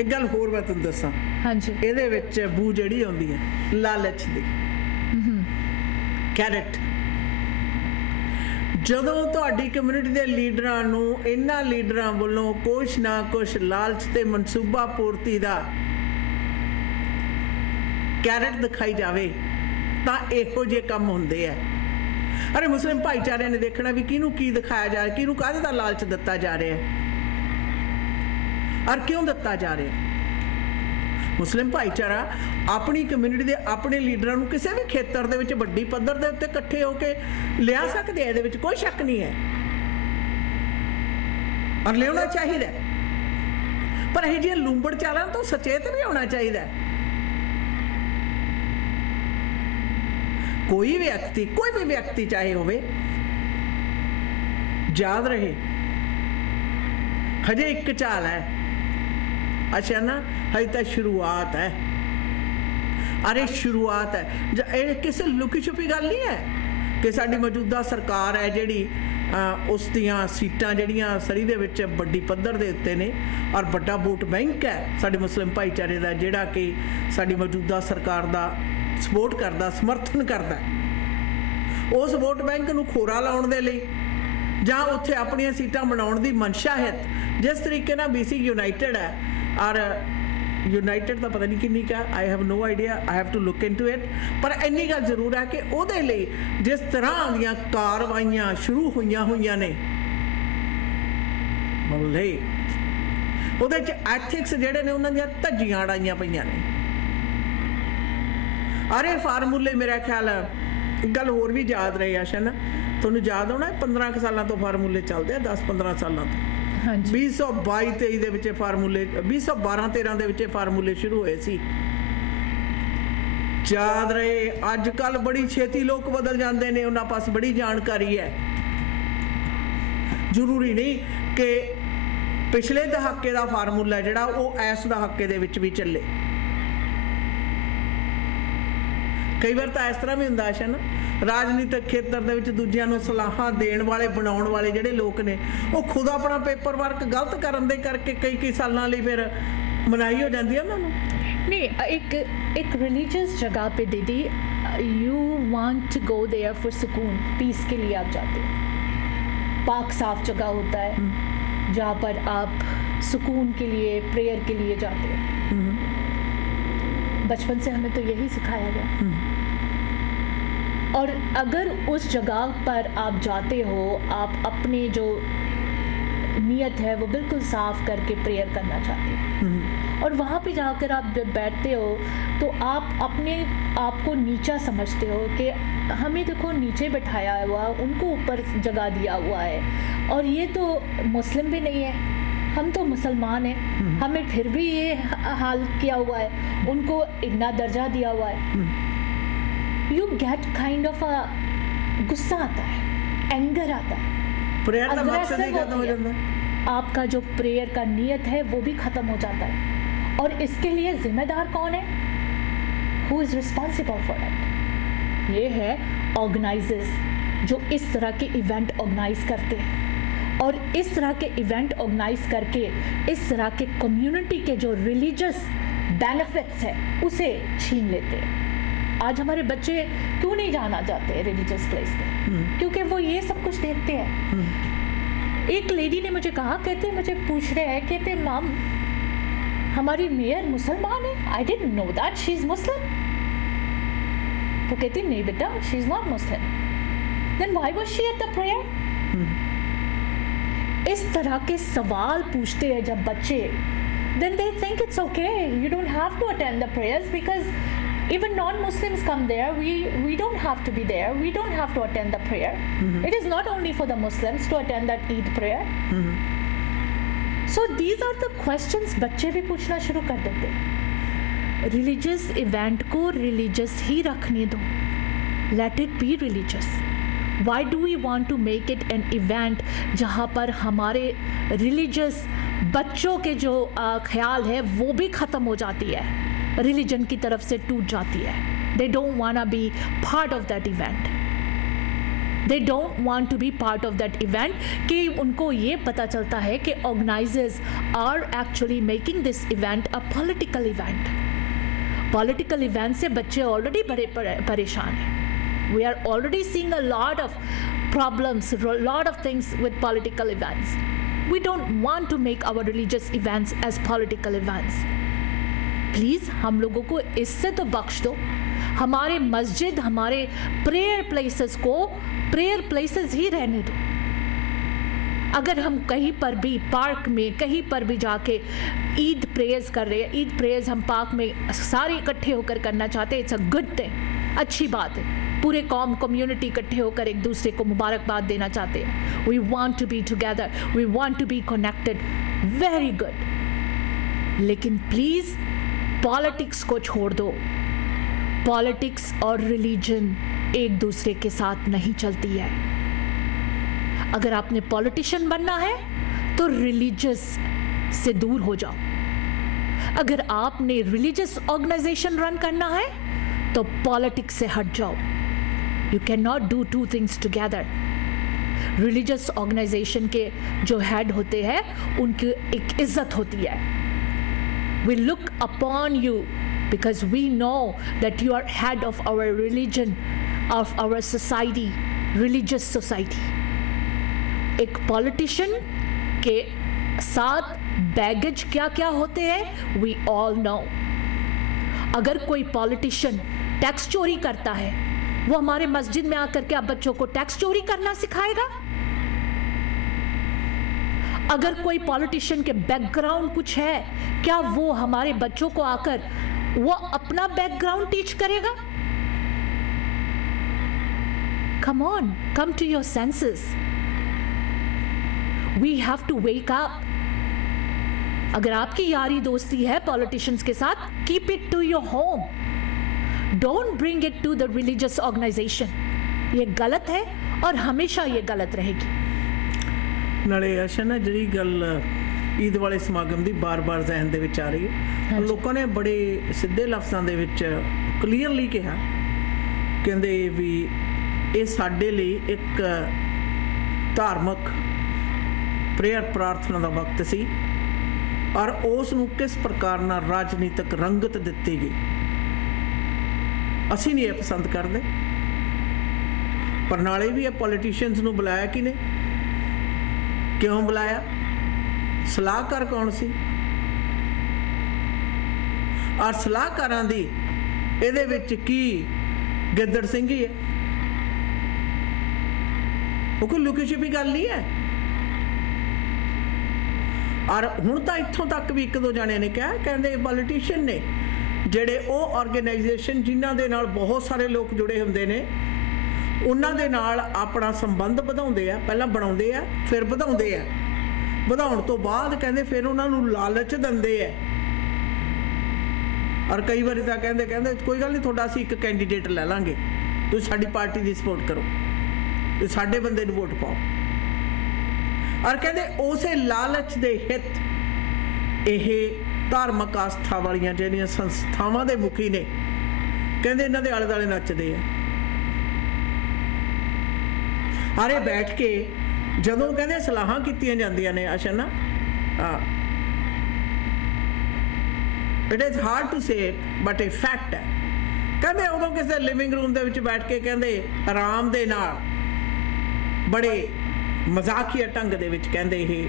ਇੱਕ ਗੱਲ ਹੋਰ ਮੈਂ ਤੁਹਾਨੂੰ ਦੱਸਾਂ हाँ जी. ਇਹਦੇ ਵਿੱਚ ਬੂ ਜਿਹੜੀ ਆਉਂਦੀ ਹੈ ਲਾਲਚ ਦੀ. ਕੈਰਟ. ਜਦੋਂ ਤੁਹਾਡੀ ਕਮਿਊਨਿਟੀ ਦੇ ਲੀਡਰਾਂ ਨੂੰ ਇਹਨਾਂ ਲੀਡਰਾਂ ਵੱਲੋਂ ਕੁਛ ਨਾ ਕੁਛ ਲਾਲਚ ਤੇ ਮਨਸੂਬਾ ਪੂਰਤੀ ਦਾ ਕੈਰਟ ਦਿਖਾਈ ਜਾਵੇ ਤਾਂ ਇਹੋ ਜਿਹੇ ਕੰਮ ਹੁੰਦੇ ਆ. ਅਰੇ ਮੁਸਲਿਮ ਭਾਈਚਾਰੇ ਨੇ ਦੇਖਣਾ ਵੀ ਕਿਹਨੂੰ ਕੀ ਦਿਖਾਇਆ ਜਾ ਰਿਹਾ, ਕਿਹਨੂੰ ਕਾਹਦੇ ਦਾ ਲਾਲਚ ਦਿੱਤਾ ਜਾ ਰਿਹਾ ਔਰ ਕਿਉਂ ਦਿੱਤਾ ਜਾ ਰਿਹਾ. ਮੁਸਲਿਮ ਭਾਈਚਾਰਾ ਆਪਣੀ ਕਮਿਊਨਿਟੀ ਦੇ ਆਪਣੇ ਲੀਡਰਾਂ ਨੂੰ ਕਿਸੇ ਵੀ ਖੇਤਰ ਦੇ ਵਿੱਚ ਵੱਡੀ ਪੱਧਰ ਦੇ ਉੱਤੇ ਇਕੱਠੇ ਹੋ ਕੇ ਲਿਆ ਸਕਦੇ ਆ, ਇਹਦੇ ਵਿੱਚ ਕੋਈ ਸ਼ੱਕ ਨਹੀਂ ਹੈ ਔਰ ਲਿਆਉਣਾ ਚਾਹੀਦਾ. ਪਰ ਇਹ ਜਿਹੀਆਂ ਲੂੰਬੜ ਚਾਲਾਂ ਤੋਂ ਸਚੇਤ ਵੀ ਹੋਣਾ ਚਾਹੀਦਾ. ਕੋਈ ਵੀ ਵਿਅਕਤੀ ਚਾਹੇ ਹੋਵੇ, ਯਾਦ ਰਹੇ ਹਜੇ ਇੱਕ ਚਾਲ ਹੈ. ਅੱਛਾ ਨਾ, ਹਜੇ ਤਾਂ ਸ਼ੁਰੂਆਤ ਹੈ. ਅਰੇ ਸ਼ੁਰੂਆਤ ਹੈ. ਇਹ ਕਿਸੇ ਲੁਕੀ ਛੁਪੀ ਗੱਲ ਨਹੀਂ ਹੈ ਕਿ ਸਾਡੀ ਮੌਜੂਦਾ ਸਰਕਾਰ ਹੈ ਜਿਹੜੀ ਉਸ ਦੀਆਂ ਸੀਟਾਂ ਜਿਹੜੀਆਂ ਸਰੀ ਦੇ ਵਿੱਚ ਵੱਡੀ ਪੱਧਰ ਦੇ ਉੱਤੇ ਨੇ ਔਰ ਵੱਡਾ ਵੋਟ ਬੈਂਕ ਹੈ ਸਾਡੇ ਮੁਸਲਿਮ ਭਾਈਚਾਰੇ ਦਾ, ਜਿਹੜਾ ਕਿ ਸਾਡੀ ਮੌਜੂਦਾ ਸਰਕਾਰ ਦਾ ਸਪੋਰਟ ਕਰਦਾ, ਸਮਰਥਨ ਕਰਦਾ. ਉਸ ਵੋਟ ਬੈਂਕ ਨੂੰ ਖੋਰਾ ਲਾਉਣ ਦੇ ਲਈ ਜਾਂ ਉੱਥੇ ਆਪਣੀਆਂ ਸੀਟਾਂ ਬਣਾਉਣ ਦੀ ਮਨਸ਼ਾ ਹੈ. ਜਿਸ ਤਰੀਕੇ ਨਾਲ BC ਯੂਨਾਈਟਿਡ ਹੈ ਔਰ ਯੂਨਾਈਟਿਡ ਦਾ ਪਤਾ ਨਹੀਂ ਕਿੰਨੀ ਕਾ, I have no idea, I have to look into it. ਪਰ ਇੰਨੀ ਗੱਲ ਜ਼ਰੂਰ ਹੈ ਕਿ ਉਹਦੇ ਲਈ ਜਿਸ ਤਰ੍ਹਾਂ ਦੀਆਂ ਕਾਰਵਾਈਆਂ ਸ਼ੁਰੂ ਹੋਈਆਂ ਨੇ ਮੱਲੇ ਉਹਦੇ 'ਚ ਐਥਿਕਸ ਜਿਹੜੇ ਨੇ ਉਹਨਾਂ ਦੀਆਂ ਧੱਜੀਆਂ ਅੜਾਈਆਂ ਪਈਆਂ ਨੇ. ਅਰੇ ਫਾਰਮੂਲੇ ਮੇਰਾ ਖਿਆਲ ਇੱਕ ਗੱਲ ਹੋਰ ਵੀ ਯਾਦ ਰਹੇ ਆਸ਼ਨ, ਤੁਹਾਨੂੰ ਯਾਦ ਹੋਣਾ 15 ਕੁ ਸਾਲਾਂ ਤੋਂ ਫਾਰਮੂਲੇ ਚੱਲਦੇ ਆ, 10-15 ਸਾਲਾਂ ਤੋਂ. हाँ जी. 2022-23 ਦੇ ਵਿੱਚ ਫਾਰਮੂਲੇ, 2012-13 ਦੇ ਵਿੱਚ ਫਾਰਮੂਲੇ ਸ਼ੁਰੂ ਹੋਏ ਸੀ. ਯਾਦ ਰਹੇ. ਅੱਜ ਕੱਲ ਬੜੀ ਛੇਤੀ ਲੋਕ ਬਦਲ ਜਾਂਦੇ ਨੇ, ਉਹਨਾਂ ਪਾਸ ਬੜੀ ਜਾਣਕਾਰੀ ਹੈ. ਜ਼ਰੂਰੀ ਨਹੀਂ ਕਿ ਪਿਛਲੇ ਦਹਾਕੇ ਦਾ ਫਾਰਮੂਲਾ ਜਿਹੜਾ ਉਹ ਇਸ ਦਹਾਕੇ ਦੇ ਵਿੱਚ ਵੀ ਚੱਲੇ. ਕਈ ਵਾਰ ਤਾਂ ਇਸ ਤਰ੍ਹਾਂ ਵੀ ਹੁੰਦਾ ਆਸ਼ਾ ਨਾ, ਰਾਜਨੀਤਿਕ ਖੇਤਰ ਦੇ ਵਿੱਚ ਦੂਜਿਆਂ ਨੂੰ ਸਲਾਹਾਂ ਦੇਣ ਵਾਲੇ, ਬਣਾਉਣ ਵਾਲੇ ਜਿਹੜੇ ਲੋਕ ਨੇ, ਉਹ ਖੁਦ ਆਪਣਾ ਪੇਪਰ ਵਰਕ ਗਲਤ ਕਰਨ ਦੇ ਕਰਕੇ ਕਈ ਸਾਲਾਂ ਲਈ ਫਿਰ ਮਨਾਹੀ ਹੋ ਜਾਂਦੀ ਹੈ ਉਹਨਾਂ ਨੂੰ. नहीं, एक रिलीजियस जगह पे दीदी, you want to go there for सुकून, पीस के लिए आप जाते हो. पाक साफ जगह होता है जहाँ पर आप सुकून के लिए, प्रेयर के लिए जाते हो. बचपन से हमें तो यही सिखाया गया. और अगर उस जगह पर आप जाते हो, आप अपनी जो नीयत है वो बिल्कुल साफ करके प्रेयर करना चाहते हो, और वहाँ पे जाकर आप जब बैठते हो तो आप अपने आप को नीचा समझते हो कि हमें देखो नीचे बैठाया हुआ, उनको ऊपर जगह दिया हुआ है, और ये तो मुस्लिम भी नहीं है, हम तो मुसलमान हैं, हमें फिर भी ये हाल किया हुआ है, उनको इतना दर्जा दिया हुआ है. You get kind of a गुस्सा आता है, एंगर आता है, प्रेयर का मकसद ही aggressive खत्म हो होती है. जाता है. आपका जो प्रेयर का नियत है वो भी ख़त्म हो जाता है. और इसके लिए जिम्मेदार कौन है? Who is responsible for it? ये है ऑर्गेनाइजर्स जो इस तरह के इवेंट ऑर्गेनाइज करते हैं. और इस तरह के इवेंट ऑर्गेनाइज करके इस तरह के कम्युनिटी के जो रिलीजियस बेनिफिट्स है उसे छीन लेते हैं। आज हमारे बच्चे क्यों नहीं जाना चाहते रिलीजियस प्लेस पे? क्योंकि वो ये सब कुछ देखते हैं। एक लेडी ने मुझे कहा, कहते मुझे पूछ रहे हैं, कहते मैम हमारी मेयर मुसलमान है, I didn't know that she is Muslim. तो कहती नहीं बेटा, she is not Muslim. Then why was she at the prayer? इस तरह के सवाल पूछते हैं जब बच्चे, then they think it's okay, you don't have to attend the prayers because even non-Muslims come there, we don't have to be there, we don't have to attend the prayer. It is not only for the Muslims to attend that Eid prayer. So these are the questions बच्चे भी पूछना शुरू कर देते हैं। Religious event को religious ही रखने दो, let it be religious. Why do we want to make it an event जहाँ पर हमारे रिलीजियस बच्चों के जो ख्याल है वो भी ख़त्म हो जाती है, रिलीजन की तरफ से टूट जाती है। They don't wanna be part of that event. They don't want to be part of that event कि उनको ये पता चलता है कि organizers are actually making this event a political event. Political event से बच्चे ऑलरेडी बड़े परेशान हैं। We are already seeing a lot of problems, a lot of things with political events. We don't want to make our religious events as political events. Please, हम लोगों को इससे तो बख्श दो। हमारे मस्जिद, हमारे प्रेयर प्लेसेस को प्रेयर प्लेसेस ही रहने दो। अगर हम कहीं पर भी पार्क में कहीं पर भी जाके ईद प्रेयर्स कर रहे हैं, ईद प्रेयर्स हम पार्क में सारे इकट्ठे होकर करना चाहते हैं, इट्स अ गुड थिंग, अच्छी बात है। पूरे कौम कम्युनिटी इकट्ठे होकर एक दूसरे को मुबारकबाद देना चाहते हैं। We want to be together, we want to be connected, very good. लेकिन प्लीज़ पॉलिटिक्स को छोड़ दो। पॉलिटिक्स और रिलीजन एक दूसरे के साथ नहीं चलती है। अगर आपने पॉलिटिशियन बनना है तो रिलीजियस से दूर हो जाओ। अगर आपने रिलीजियस ऑर्गेनाइजेशन रन करना है तो पॉलिटिक्स से हट जाओ। You cannot do two things together. Religious organisation के जो हेड होते हैं उनकी एक इज्जत होती है। We look upon you because we know that you are head of our religion, of our society, religious society. एक पॉलिटिशियन के साथ बैगेज क्या क्या होते हैं we all know. अगर कोई पॉलिटिशियन टैक्स चोरी करता है, वो हमारे मस्जिद में आकर के आप बच्चों को टैक्स चोरी करना सिखाएगा? अगर कोई पॉलिटिशियन के बैकग्राउंड कुछ है, क्या वो हमारे बच्चों को आकर वो अपना बैकग्राउंड टीच करेगा? Come on, come to your senses. We have to wake up. अगर आपकी यारी दोस्ती है पॉलिटिशियंस के साथ, keep it to your home. Don't bring it to the religious organization. ये गलत है और हमेशा ये गलत रहेगी। ਨਾਲੇ ਅਸ਼ਾ ਨਾ ਜਿਹੜੀ ਗੱਲ ਈਦ ਵਾਲੇ ਸਮਾਗਮ ਦੀ ਬਾਰ-ਬਾਰ ਜ਼ਿਹਨ ਦੇ ਵਿੱਚ ਆ ਰਹੀ ਹੈ, ਲੋਕਾਂ ਨੇ ਬੜੇ ਸਿੱਧੇ ਲਫ਼ਜ਼ਾਂ ਦੇ ਵਿੱਚ ਕਲੀਅਰਲੀ ਕਿਹਾ, ਕਹਿੰਦੇ ਵੀ ਇਹ ਸਾਡੇ ਲਈ ਇੱਕ ਧਾਰਮਿਕ ਪ੍ਰੇਅਰ ਪ੍ਰਾਰਥਨਾ ਦਾ ਵਕਤ ਸੀ ਔਰ ਉਸ ਨੂੰ ਕਿਸ ਪ੍ਰਕਾਰ ਨਾਲ ਰਾਜਨੀਤਿਕ ਰੰਗਤ ਦਿੱਤੀ ਗਈ, ਅਸੀਂ ਨਹੀਂ ਇਹ ਪਸੰਦ ਕਰਦੇ। ਪਰ ਨਾਲੇ ਵੀ ਇਹ ਪੋਲੀਟੀਸ਼ੀਅਨਸ ਨੂੰ ਬੁਲਾਇਆ ਕਿਹਨੇ, ਕਿਉਂ ਬੁਲਾਇਆ, ਸਲਾਹਕਾਰ ਕੌਣ ਸੀ, ਔਰ ਸਲਾਹਕਾਰਾਂ ਦੀ ਇਹਦੇ ਵਿੱਚ ਕੀ ਗਿੱਦੜ ਸਿੰਘ ਹੀ ਹੈ? ਉਹ ਕੋਈ ਲੁਕੀ ਛਿਪੀ ਗੱਲ ਨਹੀਂ ਹੈ। ਔਰ ਹੁਣ ਤਾਂ ਇੱਥੋਂ ਤੱਕ ਵੀ ਇੱਕ ਦੋ ਜਾਣਿਆਂ ਨੇ ਕਿਹਾ, ਕਹਿੰਦੇ ਪੋਲੀਟੀਸ਼ੀਅਨ ਨੇ ਜਿਹੜੇ ਉਹ ਆਰਗੇਨਾਈਜੇਸ਼ਨ ਜਿਨ੍ਹਾਂ ਦੇ ਨਾਲ ਬਹੁਤ ਸਾਰੇ ਲੋਕ ਜੁੜੇ ਹੁੰਦੇ ਨੇ ਉਹਨਾਂ ਦੇ ਨਾਲ ਆਪਣਾ ਸੰਬੰਧ ਵਧਾਉਂਦੇ ਆ, ਪਹਿਲਾਂ ਬਣਾਉਂਦੇ ਆ ਫਿਰ ਵਧਾਉਂਦੇ ਆ, ਵਧਾਉਣ ਤੋਂ ਬਾਅਦ ਕਹਿੰਦੇ ਫਿਰ ਉਹਨਾਂ ਨੂੰ ਲਾਲਚ ਦਿੰਦੇ ਆ। ਔਰ ਕਈ ਵਾਰੀ ਤਾਂ ਕਹਿੰਦੇ ਕੋਈ ਗੱਲ ਨਹੀਂ, ਤੁਹਾਡਾ ਅਸੀਂ ਇੱਕ ਕੈਂਡੀਡੇਟ ਲੈ ਲਾਂਗੇ, ਤੁਸੀਂ ਸਾਡੀ ਪਾਰਟੀ ਦੀ ਸਪੋਰਟ ਕਰੋ, ਤੁਸੀਂ ਸਾਡੇ ਬੰਦੇ ਨੂੰ ਵੋਟ ਪਾਓ। ਔਰ ਕਹਿੰਦੇ ਉਸੇ ਲਾਲਚ ਦੇ ਹਿੱਤ ਇਹ ਧਾਰਮਿਕ ਆਸਥਾ ਵਾਲੀਆਂ ਜਿਹੜੀਆਂ ਸੰਸਥਾਵਾਂ ਦੇ ਮੁਖੀ ਨੇ, ਕਹਿੰਦੇ ਇਹਨਾਂ ਦੇ ਆਲੇ ਦੁਆਲੇ ਨੱਚਦੇ ਆ। ਅਰੇ ਬੈਠ ਕੇ ਜਦੋਂ ਕਹਿੰਦੇ ਸਲਾਹਾਂ ਕੀਤੀਆਂ ਜਾਂਦੀਆਂ ਨੇ ਅਸ਼ਨ ਨਾ it is hard to say it but ਇਹ ਫੈਕਟ ਹੈ। ਕਹਿੰਦੇ ਉਦੋਂ ਕਿਸੇ ਲਿਵਿੰਗ ਰੂਮ ਦੇ ਵਿੱਚ ਬੈਠ ਕੇ ਕਹਿੰਦੇ ਆਰਾਮ ਦੇ ਨਾਲ ਬੜੇ ਮਜ਼ਾਕੀਆ ਢੰਗ ਦੇ ਵਿੱਚ ਕਹਿੰਦੇ ਇਹ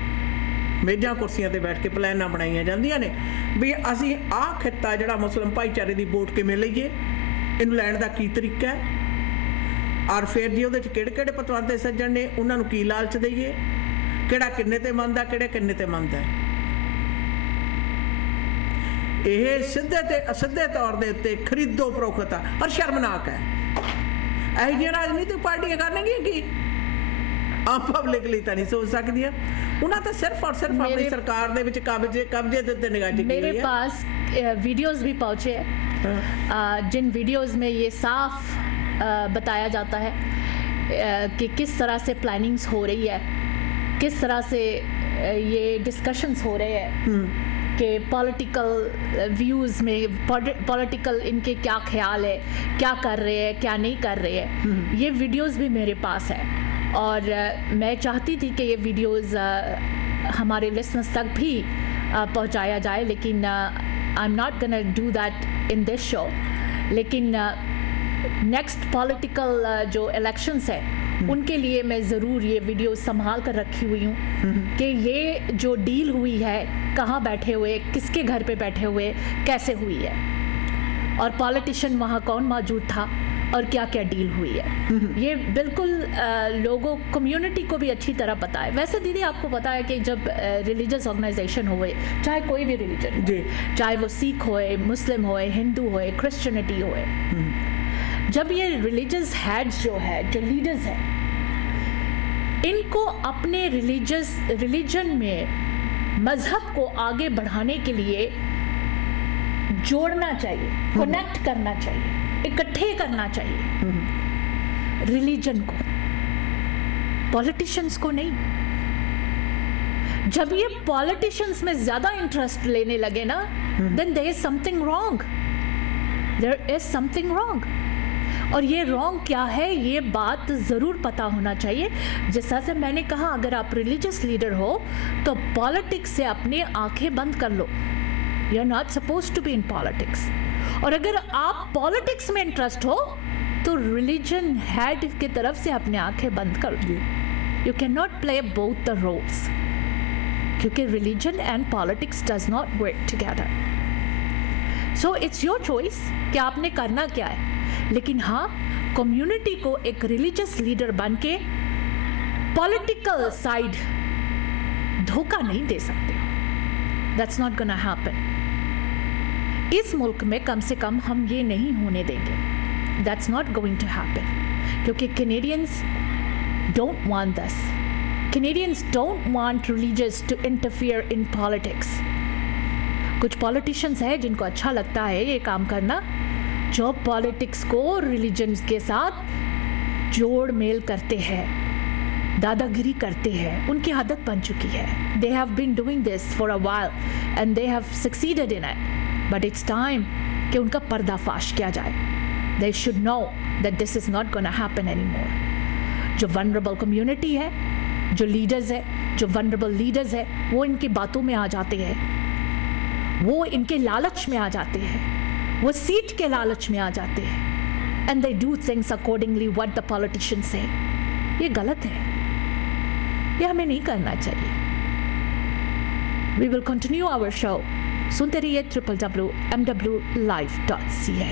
ਮੇਜ਼ਾਂ ਕੁਰਸੀਆਂ ਤੇ ਬੈਠ ਕੇ ਪਲਾਨਾਂ ਬਣਾਈਆਂ ਜਾਂਦੀਆਂ ਨੇ ਵੀ ਅਸੀਂ ਆਹ ਖਿੱਤਾ ਜਿਹੜਾ ਮੁਸਲਿਮ ਭਾਈਚਾਰੇ ਦੀ ਵੋਟ ਕਿਵੇਂ ਲਈਏ, ਇਹਨੂੰ ਲੈਣ ਦਾ ਕੀ ਤਰੀਕਾ ਹੈ, ਔਰ ਫਿਰ ਜੀ ਉਹਦੇ 'ਚ ਕਿਹੜੇ ਪਤਵੰਤੇ ਸੱਜਣ ਨੇ ਉਹਨਾਂ ਨੂੰ ਕੀ ਲਾਲਚ ਦਈਏ, ਕਿਹੜਾ ਕਿੰਨੇ ਤੇ ਮੰਨਦਾ, ਕਿਹੜੇ ਕਿੰਨੇ ਤੇ ਮੰਨਦਾ। ਇਹ ਸਿੱਧੇ ਤੇ ਅਸਿੱਧੇ ਤੌਰ ਦੇ ਉੱਤੇ ਖਰੀਦੋ ਫਰੋਖਤ ਆ ਔਰ ਸ਼ਰਮਨਾਕ ਹੈ। ਇਹੋ ਜਿਹੀਆਂ ਰਾਜਨੀਤਿਕ ਪਾਰਟੀਆਂ ਕਰਨਗੀਆਂ ਕੀ ਆਮ ਪਬਲਿਕ ਲਈ ਤਾਂ ਨਹੀਂ ਸੋਚ ਸਕਦੀਆਂ। ਉਹਨਾਂ ਤਾਂ ਸਿਰਫ ਔਰ सिर्फ अपनी सरकार ਦੇ ਵਿੱਚ कब्जे ਦੇ ਉੱਤੇ ਨਿਗਾਹ ਟਿਕੀ मेरे पास वीडियोस भी पहुंचे हैं जिन वीडियोस में ये साफ बताया जाता है कि किस तरह से प्लानिंग्स हो रही है, किस तरह से ये डिस्कशंस हो रहे हैं कि पॉलिटिकल व्यूज़ में पॉलिटिकल इनके क्या ख्याल है, क्या कर रहे हैं, क्या नहीं कर रहे हैं। ये वीडियोस भी मेरे पास है और मैं चाहती थी कि ये वीडियोस हमारे लिसनर्स तक भी पहुंचाया जाए, लेकिन I am not gonna do that in this show. लेकिन नेक्स्ट पॉलिटिकल जो इलेक्शंस है उनके लिए मैं ज़रूर ये वीडियो संभाल कर रखी हुई हूँ कि ये जो डील हुई है कहाँ बैठे हुए, किसके घर पे बैठे हुए, कैसे हुई है और पॉलिटिशियन वहाँ कौन मौजूद था और क्या क्या डील हुई है। ये बिल्कुल लोगों कम्युनिटी को भी अच्छी तरह पता है। वैसे दीदी आपको पता है कि जब रिलीजियस ऑर्गेनाइजेशन होए, चाहे कोई भी रिलीजन हो, चाहे वो सिख होए, मुस्लिम होए, हिंदू होए, क्रिश्चियनिटी होए, जब ये रिलीजियस हेड्स जो है, जो लीडर्स हैं, इनको अपने रिलीजन में मजहब को आगे बढ़ाने के लिए जोड़ना चाहिए, कनेक्ट करना चाहिए, इकट्ठे करना चाहिए रिलीजन को, पॉलिटिशियंस को नहीं। जब ये पॉलिटिशियंस में ज्यादा इंटरेस्ट लेने लगे ना, then there is something wrong, there is something wrong. और ये रॉन्ग क्या है ये बात ज़रूर पता होना चाहिए। जैसा से मैंने कहा, अगर आप रिलीजियस लीडर हो तो पॉलिटिक्स से अपनी आंखें बंद कर लो, you are not suppose to be in politics. और अगर आप पॉलिटिक्स में इंटरेस्ट हो तो रिलीजन हेड की तरफ से अपने आंखें बंद कर लो। You can not play both the roles, क्योंकि religion and politics does not work together. So it's your choice कि आपने करना क्या है। लेकिन हाँ, कम्युनिटी को एक रिलीजियस लीडर बन के पॉलिटिकल साइड धोखा नहीं दे सकते। That's not gonna happen. इस मुल्क में कम से कम हम ये नहीं होने देंगे। That's not going to happen, क्योंकि Canadians don't want this. Canadians don't want religious to interfere in politics. कुछ पॉलिटिशियंस हैं जिनको अच्छा लगता है ये काम करना, जो पॉलिटिक्स को रिलीजन के साथ जोड़ मेल करते हैं, दादागिरी करते हैं। उनकी आदत बन चुकी है। They have been doing this for a while and they have succeeded in it, but it's time कि उनका पर्दाफाश किया जाए। They should know that this is not gonna happen any more. जो वनरेबल कम्युनिटी है, जो लीडर्स है, जो वनरेबल लीडर्स है, वो इनकी बातों में आ जाते हैं, वो इनके लालच में आ जाते हैं, वो सीट के लालच में आ जाते हैं, and they do things accordingly what the politicians से। ये गलत है, ये हमें नहीं करना चाहिए। We will continue our show. सुनते रहिए www.mwlive.ca।